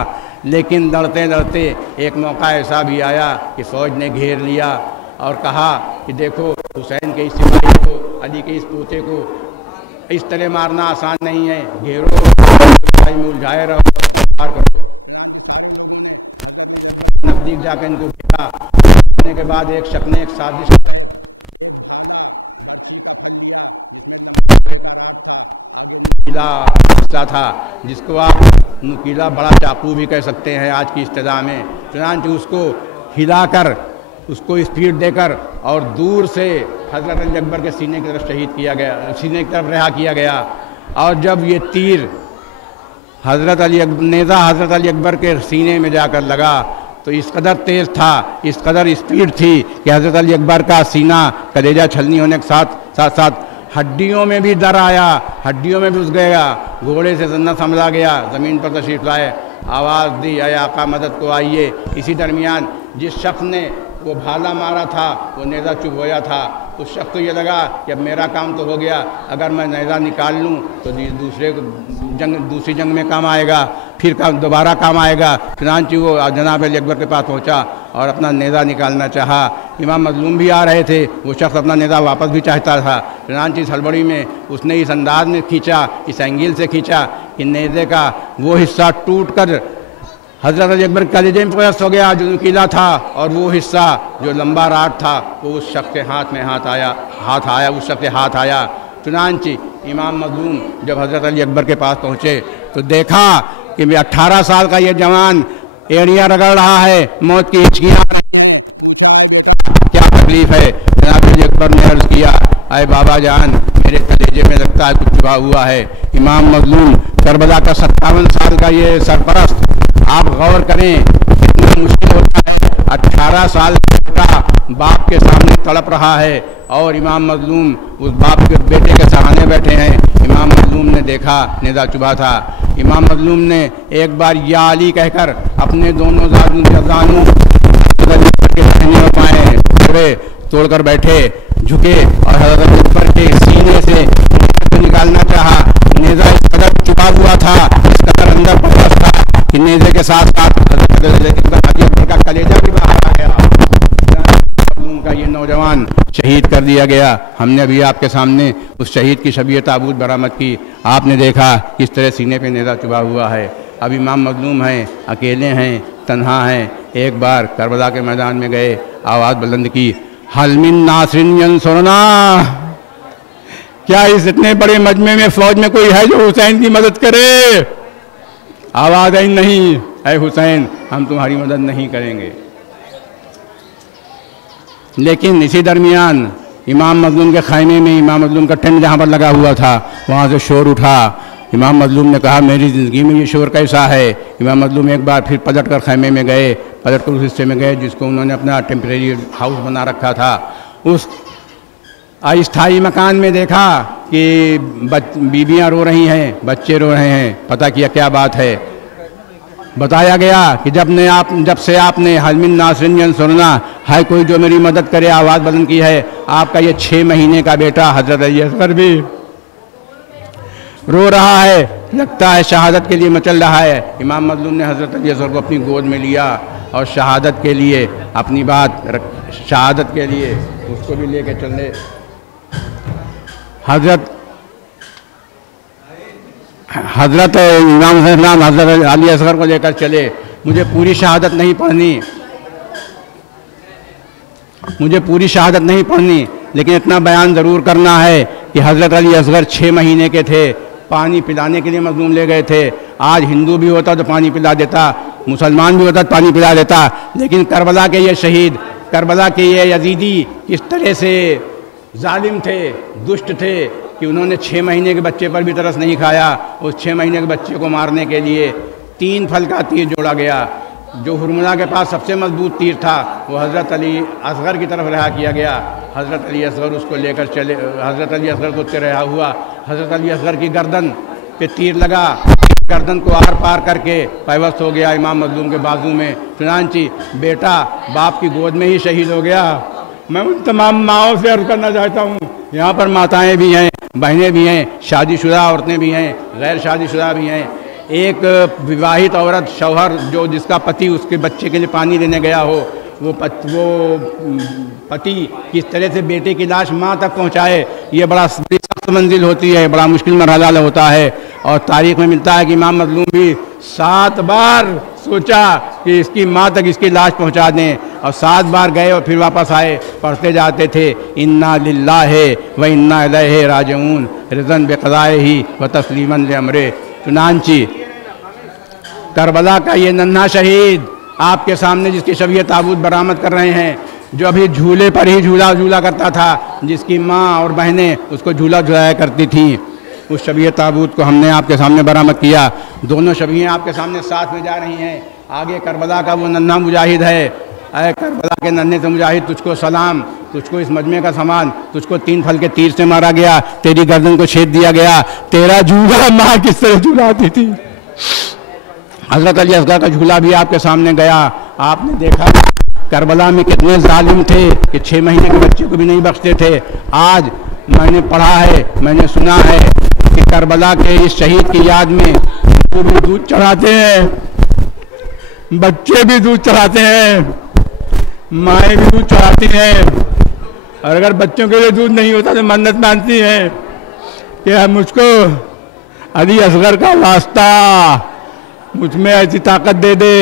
لیکن لڑتے لڑتے ایک موقع ایسا بھی آیا کہ فوج نے گھیر لیا اور کہا کہ دیکھو حسین کے اس سپاہی کو، علی کے اس پوتے کو اس طرح مارنا آسان نہیں ہے، گھیرو، میں الجھائے رہو اور تلوار کرو۔ چنانچہ سارے لوگوں نے حضرت علی اکبر کے نزدیک جا کے ان کو گھیرا۔ گھیرنے کے بعد ایک شخص نے ایک سازش کے تحت ایک بھالا برچھی کا پھل لیا جس میں لمبا لوہے کا راڈ تھا، آگے نکیلا حصہ تھا جس کو آپ نکیلا بڑا چاقو بھی کہہ سکتے ہیں آج کی اصطلاح میں۔ چنانچہ اس کو ہلا کر، اس کو اسپیڈ دے کر اور دور سے حضرت علی اکبر کے سینے کی طرف شہید کیا گیا، سینے کی طرف رہا کیا گیا۔ اور جب یہ تیر نیزہ حضرت علی اکبر کے سینے میں جا کر لگا تو اس قدر تیز تھا، اس قدر اسپیڈ تھی کہ حضرت علی اکبر کا سینہ کلیجہ چھلنی ہونے کے ساتھ ساتھ ہڈیوں میں بھی در آیا، ہڈیوں میں بھی گھس گیا، گھوڑے سے زنہ سنبھلا گیا، زمین پر تشریف لائے، آواز دی اے آقا مدد کو آئیے۔ اسی درمیان جس شخص نے وہ بھالا مارا تھا وہ نیزہ چپ ہوا تھا، اس شخص کو یہ لگا کہ اب میرا کام تو ہو گیا، اگر میں نیزہ نکال لوں تو دوسری جنگ میں کام آئے گا، پھر دوبارہ کام آئے گا۔ چنانچہ وہ جناب علی اکبر کے پاس پہنچا اور اپنا نیزہ نکالنا چاہا۔ امام مظلوم بھی آ رہے تھے، وہ شخص اپنا نیزہ واپس بھی چاہتا تھا، چنانچہ اس ہڑبڑی میں اس نے اس انداز میں کھینچا، اس اینگل سے کھینچا کہ نیزے کا وہ حصہ ٹوٹ کر حضرت علی اکبر کے کلیجے میں پیوست ہو گیا جو نکیلا تھا، اور وہ حصہ جو لمبا راڈ تھا وہ اس شخص کے ہاتھ آیا۔ چنانچہ امام مظلوم جب حضرت علی اکبر کے پاس پہنچے تو دیکھا کہ 18 سال کا یہ جوان ایڑیاں رگڑ رہا ہے، موت کی ہچکیاں آ رہی ہیں۔ پوچھا اے بیٹا کیا تکلیف ہے؟ جناب علی اکبر نے عرض کیا اے بابا جان میرے کلیجے میں لگتا ہے کچھ چھپا ہوا ہے۔ امام مظلوم کربلا کا 57 سال کا یہ سرپرست، آپ غور کریں کتنا مشکل ہوتا ہے، 18 سال کا بیٹا باپ کے سامنے تڑپ رہا ہے اور امام مظلوم اس باپ کے بیٹے کے سہانے بیٹھے ہیں۔ امام مظلوم نے دیکھا نیزہ چبھا تھا، امام مظلوم نے ایک بار یا علی کہہ کر اپنے دونوں زانوں کے داہنے اور بائیں توڑ کر بیٹھے، جھکے اور حضرت علی اکبر کے سینے سے نکالنا چاہا۔ نیزہ اس قدر چبھا ہوا تھا، اس قدر اندر پرس تھا کہ نیزے کے ساتھ ساتھ حضرت علی اکبر کا کلیجہ بھی باہر آ گیا۔ کا یہ نوجوان شہید کر دیا گیا۔ ہم نے ابھی آپ کے سامنے اس شہید کی شبیہ تابوت برآمد کی، آپ نے دیکھا کس طرح سینے پہ نیزہ چبھا ہوا ہے۔ اب امام مظلوم ہیں، اکیلے ہیں، تنہا ہیں۔ ایک بار کربلا کے میدان میں گئے، آواز بلند کی حل من ناصر ینصرنا، کیا اس اتنے بڑے مجمع میں فوج میں کوئی ہے جو حسین کی مدد کرے؟ آواز آئی نہیں، اے حسین ہم تمہاری مدد نہیں کریں گے۔ لیکن اسی درمیان امام مظلوم کے خیمے میں، امام مظلوم کا ٹینٹ جہاں پر لگا ہوا تھا وہاں سے شور اٹھا۔ امام مظلوم نے کہا میری زندگی میں یہ شور کیسا ہے؟ امام مظلوم ایک بار پھر پلٹ کر خیمے میں گئے، پلٹ کر اس حصے میں گئے جس کو انہوں نے اپنا ٹیمپریری ہاؤس بنا رکھا تھا۔ اس استھائی مکان میں دیکھا کہ بیویاں رو رہی ہیں، بچے رو رہے ہیں، پتہ کیا کیا بات ہے۔ بتایا گیا کہ جب سے آپ نے حل من ناصر ینصرنا ہے کوئی جو میری مدد کرے آواز بلند کی ہے، آپ کا یہ 6 مہینے کا بیٹا حضرت علی اصغر بھی رو رہا ہے، لگتا ہے شہادت کے لیے مچل رہا ہے۔ امام مظلوم نے حضرت علی اصغر کو اپنی گود میں لیا اور شہادت کے لیے اپنی شہادت کے لیے اس کو بھی لے کے چلے۔ حضرت امام حضرت علی اصغر کو لے کر چلے۔ مجھے پوری شہادت نہیں پڑھنی، لیکن اتنا بیان ضرور کرنا ہے کہ حضرت علی اصغر 6 مہینے کے تھے، پانی پلانے کے لیے مظلوم لے گئے تھے۔ آج ہندو بھی ہوتا تو پانی پلا دیتا، مسلمان بھی ہوتا تو پانی پلا دیتا، لیکن کربلا کے یہ شہید، کربلا کے یہ یزیدی کس طرح سے ظالم تھے، دشت تھے کہ انہوں نے 6 مہینے کے بچے پر بھی ترس نہیں کھایا۔ اس 6 مہینے کے بچے کو مارنے کے لیے 3 پھل کا تیر جوڑا گیا۔ جو حرملہ کے پاس سب سے مضبوط تیر تھا وہ حضرت علی اصغر کی طرف رہا کیا گیا۔ حضرت علی اصغر اس کو لے کر چلے، حضرت علی اصغر کو رہا ہوا، حضرت علی اصغر کی گردن پہ تیر لگا، گردن کو آر پار کر کے پیوست ہو گیا امام مظلوم کے بازو میں۔ چنانچہ بیٹا باپ کی گود میں ہی شہید ہو گیا۔ میں ان تمام ماؤں سے عرض کرنا چاہتا ہوں، یہاں پر ماتائیں بھی ہیں، بہنیں بھی ہیں، شادی شدہ عورتیں بھی ہیں، غیر شادی شدہ بھی ہیں۔ ایک وواہت عورت، شوہر جس کا پتی اس کے بچے کے لیے پانی لینے گیا ہو، وہ پتی کس طرح سے بیٹے کی لاش ماں تک پہنچائے، یہ بڑی سخت منزل ہوتی ہے، بڑا مشکل مرحلہ ہوتا ہے۔ اور تاریخ میں ملتا ہے کہ امام مظلوم بھی 7 بار سوچا کہ اس کی ماں تک اس کی لاش پہنچا دیں، اور 7 بار گئے اور پھر واپس آئے، پڑھتے جاتے تھے انا للہ و انا الیہ راجعون رضاً بقضائہ و تسلیما لامرہ۔ چنانچہ کربلا کا یہ ننھا شہید آپ کے سامنے جس کی شبیہ تابوت برآمد کر رہے ہیں، جو ابھی جھولے پر ہی جھولا کرتا تھا، جس کی ماں اور بہنیں اس کو جھولا جھلایا کرتی تھیں، اس شبیہ تابوت کو ہم نے آپ کے سامنے برآمد کیا۔ دونوں شبیہیں آپ کے سامنے ساتھ میں جا رہی ہیں۔ آگے کربلا کا وہ ننھا مجاہد ہے۔ اے کربلا کے ننھے سے مجاہد، تجھ کو سلام، تجھ کو اس مجمع کا سامان، تجھ کو 3 پھل کے تیر سے مارا گیا، تیری گردن کو چھید دیا گیا، تیرا جھولا ماں کس طرح جھلاتی تھی۔ حضرت علی اصغر کا جھولا بھی آپ کے سامنے گیا۔ آپ نے دیکھا کربلا میں کتنے ظالم تھے کہ 6 مہینے کے بچے کو بھی نہیں بخشتے تھے۔ آج میں نے پڑھا ہے، میں نے سنا ہے کہ کربلا کے اس شہید کی یاد میں وہ بھی دودھ چڑھاتے ہیں، بچے بھی دودھ چڑھاتے ہیں، مائیں بھی دودھ چڑھاتی ہیں، اور اگر بچوں کے لیے دودھ نہیں ہوتا تو منت مانتی ہیں کہ مجھ کو علی اصغر کا واسطہ، مجھ میں ایسی طاقت دے دے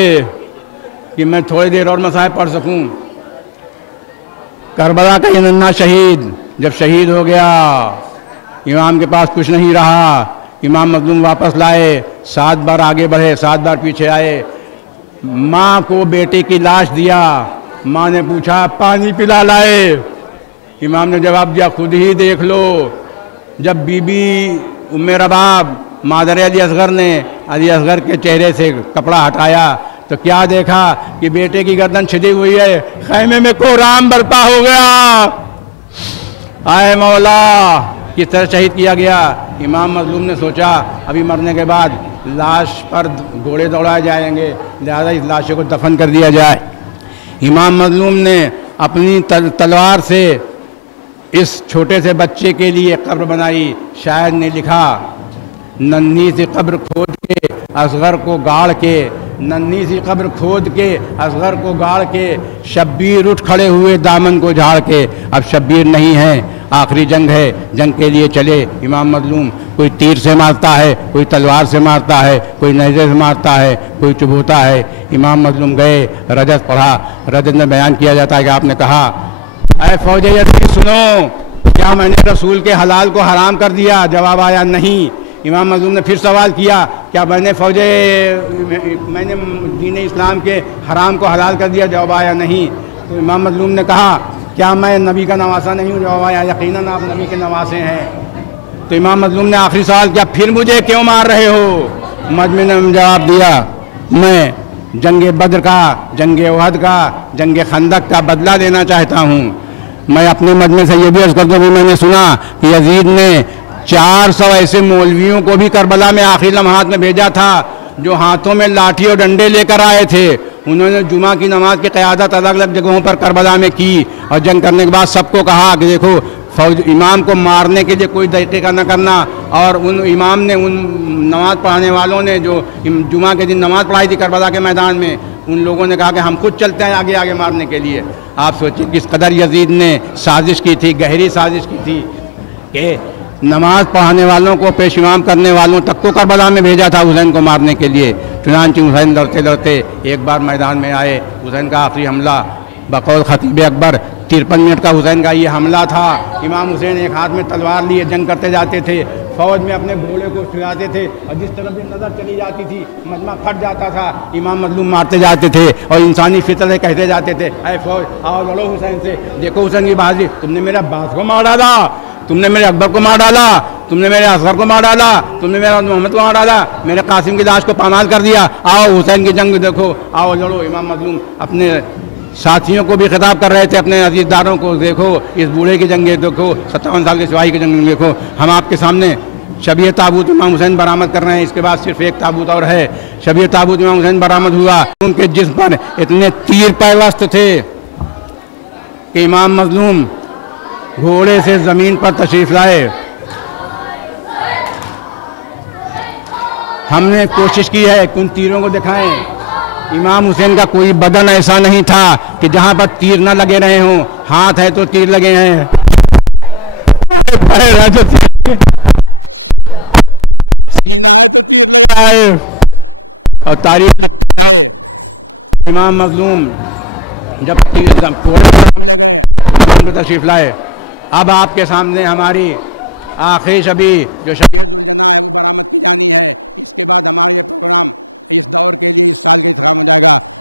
کہ میں تھوڑی دیر اور مصائب پڑھ سکوں۔ کربلا کا یہ ننھا شہید جب شہید ہو گیا، امام کے پاس کچھ نہیں رہا، امام مظلوم واپس لائے، 7 بار آگے بڑھے، 7 بار پیچھے آئے، ماں کو بیٹے کی لاش دیا، ماں نے پوچھا پانی پلا لائے، امام نے جواب دیا خود ہی دیکھ لو۔ جب بی بی ام رباب مادر علی اصغر نے علی اصغر کے چہرے سے کپڑا ہٹایا تو کیا دیکھا کہ بیٹے کی گردن چھدی ہوئی ہے، خیمے میں کوہرام برپا ہو گیا۔ آئے مولا، کس طرح شہید کیا گیا۔ امام مظلوم نے سوچا ابھی مرنے کے بعد لاش پر گھوڑے دوڑائے جائیں گے، لہذا اس لاشوں کو دفن کر دیا جائے۔ امام مظلوم نے اپنی تلوار سے اس چھوٹے سے بچے کے لیے قبر بنائی۔ شاعر نے لکھا ننھی سی قبر کھود کے اصغر کو گاڑ کے، ننھی سی قبر کھود کے اصغر کو گاڑ کے، شبیر اٹھ کھڑے ہوئے دامن کو جھاڑ کے۔ اب شبیر نہیں ہے، آخری جنگ ہے، جنگ کے لیے چلے امام مظلوم۔ کوئی تیر سے مارتا ہے، کوئی تلوار سے مارتا ہے، کوئی نیزے سے مارتا ہے، کوئی چبوتا ہے۔ امام مظلوم گئے، رجز پڑھا، رجز میں بیان کیا جاتا ہے کہ آپ نے کہا اے فوج یزید سنو، کیا میں نے رسول کے حلال کو حرام کر دیا؟ جواب آیا نہیں۔ امام مظلوم نے پھر سوال کیا کیا میں نے دین اسلام کے حرام کو حلال کر دیا؟ جواب آیا نہیں۔ تو امام مظلوم نے کہا کیا میں نبی کا نواسا نہیں ہوں؟ جواب آیا یقیناً آپ نبی کے نواسے ہیں۔ تو امام مظلوم نے آخری سوال کیا پھر مجھے کیوں مار رہے ہو؟ مجمع نے جواب دیا میں جنگ بدر کا، جنگ احد کا، جنگ خندق کا بدلہ لینا چاہتا ہوں۔ میں اپنے مجمع سے یہ بھی عرض کر دوں کہ میں نے سنا کہ یزید نے 400 ایسے مولویوں کو بھی کربلا میں آخری لمحات میں بھیجا تھا جو ہاتھوں میں لاٹھی اور ڈنڈے لے کر آئے تھے۔ انہوں نے جمعہ کی نماز کی قیادت الگ الگ جگہوں پر کربلا میں کی، اور جنگ کرنے کے بعد سب کو کہا کہ دیکھو فوج امام کو مارنے کے لیے کوئی دقیقہ نہ کرنا، اور ان امام نے ان نماز پڑھانے والوں نے جو جمعہ کے دن نماز پڑھائی تھی کربلا کے میدان میں، ان لوگوں نے کہا کہ ہم خود چلتے ہیں آگے آگے مارنے کے لیے۔ آپ سوچیں کس قدر یزید نے سازش کی تھی، گہری سازش کی تھی کہ نماز پڑھانے والوں کو پیش امام کرنے والوں تک کو کربلا میں بھیجا تھا حسین کو مارنے کے لیے۔ چنانچہ حسین لڑتے لڑتے ایک بار میدان میں آئے۔ حسین کا آخری حملہ بقول خطیب اکبر 53 منٹ کا حسین کا یہ حملہ تھا۔ امام حسین ایک ہاتھ میں تلوار لیے جنگ کرتے جاتے تھے، فوج میں اپنے گھوڑے کو چھڑاتے تھے، اور جس طرف بھی نظر چلی جاتی تھی مجمع پھٹ جاتا تھا۔ امام مظلوم مارتے جاتے تھے اور انسانی فطرت کہتے جاتے تھے اے فوج آؤ لڑو حسین سے، دیکھو حسین کی بہادری، تم نے میرے عباس کو مار ڈالا، تم نے میرے اکبر کو مار ڈالا، تم نے میرے اصغر کو مار ڈالا، تم نے میرے محمد کو مار ڈالا، میرے قاسم کی لاش کو پامال کر دیا، آؤ حسین کی جنگ دیکھو، آؤ لڑو۔ امام مظلوم اپنے ساتھیوں کو بھی خطاب کر رہے تھے، اپنے عزیز داروں کو، دیکھو اس بوڑھے کی جنگ دیکھو، 57 سال کے سپاہی کی جنگ دیکھو۔ ہم آپ کے سامنے شبیہ تابوت امام حسین برآمد کر رہے ہیں، اس کے بعد صرف ایک تابوت اور ہے۔ شبیہ تابوت امام حسین برآمد ہوا، ان کے جسم پر اتنے تیر پیوست تھے کہ امام مظلوم گھوڑے سے زمین پر تشریف لائے۔ ہم نے کوشش کی ہے کہ ان تیروں کو دکھائیں۔ امام حسین کا کوئی بدن ایسا نہیں تھا کہ جہاں پر تیر نہ لگے رہے ہوں، ہاتھ ہے تو تیر لگے ہیں، پیر ہے تو تیر، سینہ ہے تو تیر لگا ہے، اور تاریخ لکھتا ہے امام مظلوم جب کوڑے پر حملے گئے تشریف لائے۔ اب آپ کے سامنے ہماری آخری شبیہ جو شبیہ ذوالجناح ہے وہ برآمد کی جانی ہے۔ اس کے بعد ہمارا یہ پروگرام اس دور کے لیے اس سال کا انتخاب ہو جائے گا۔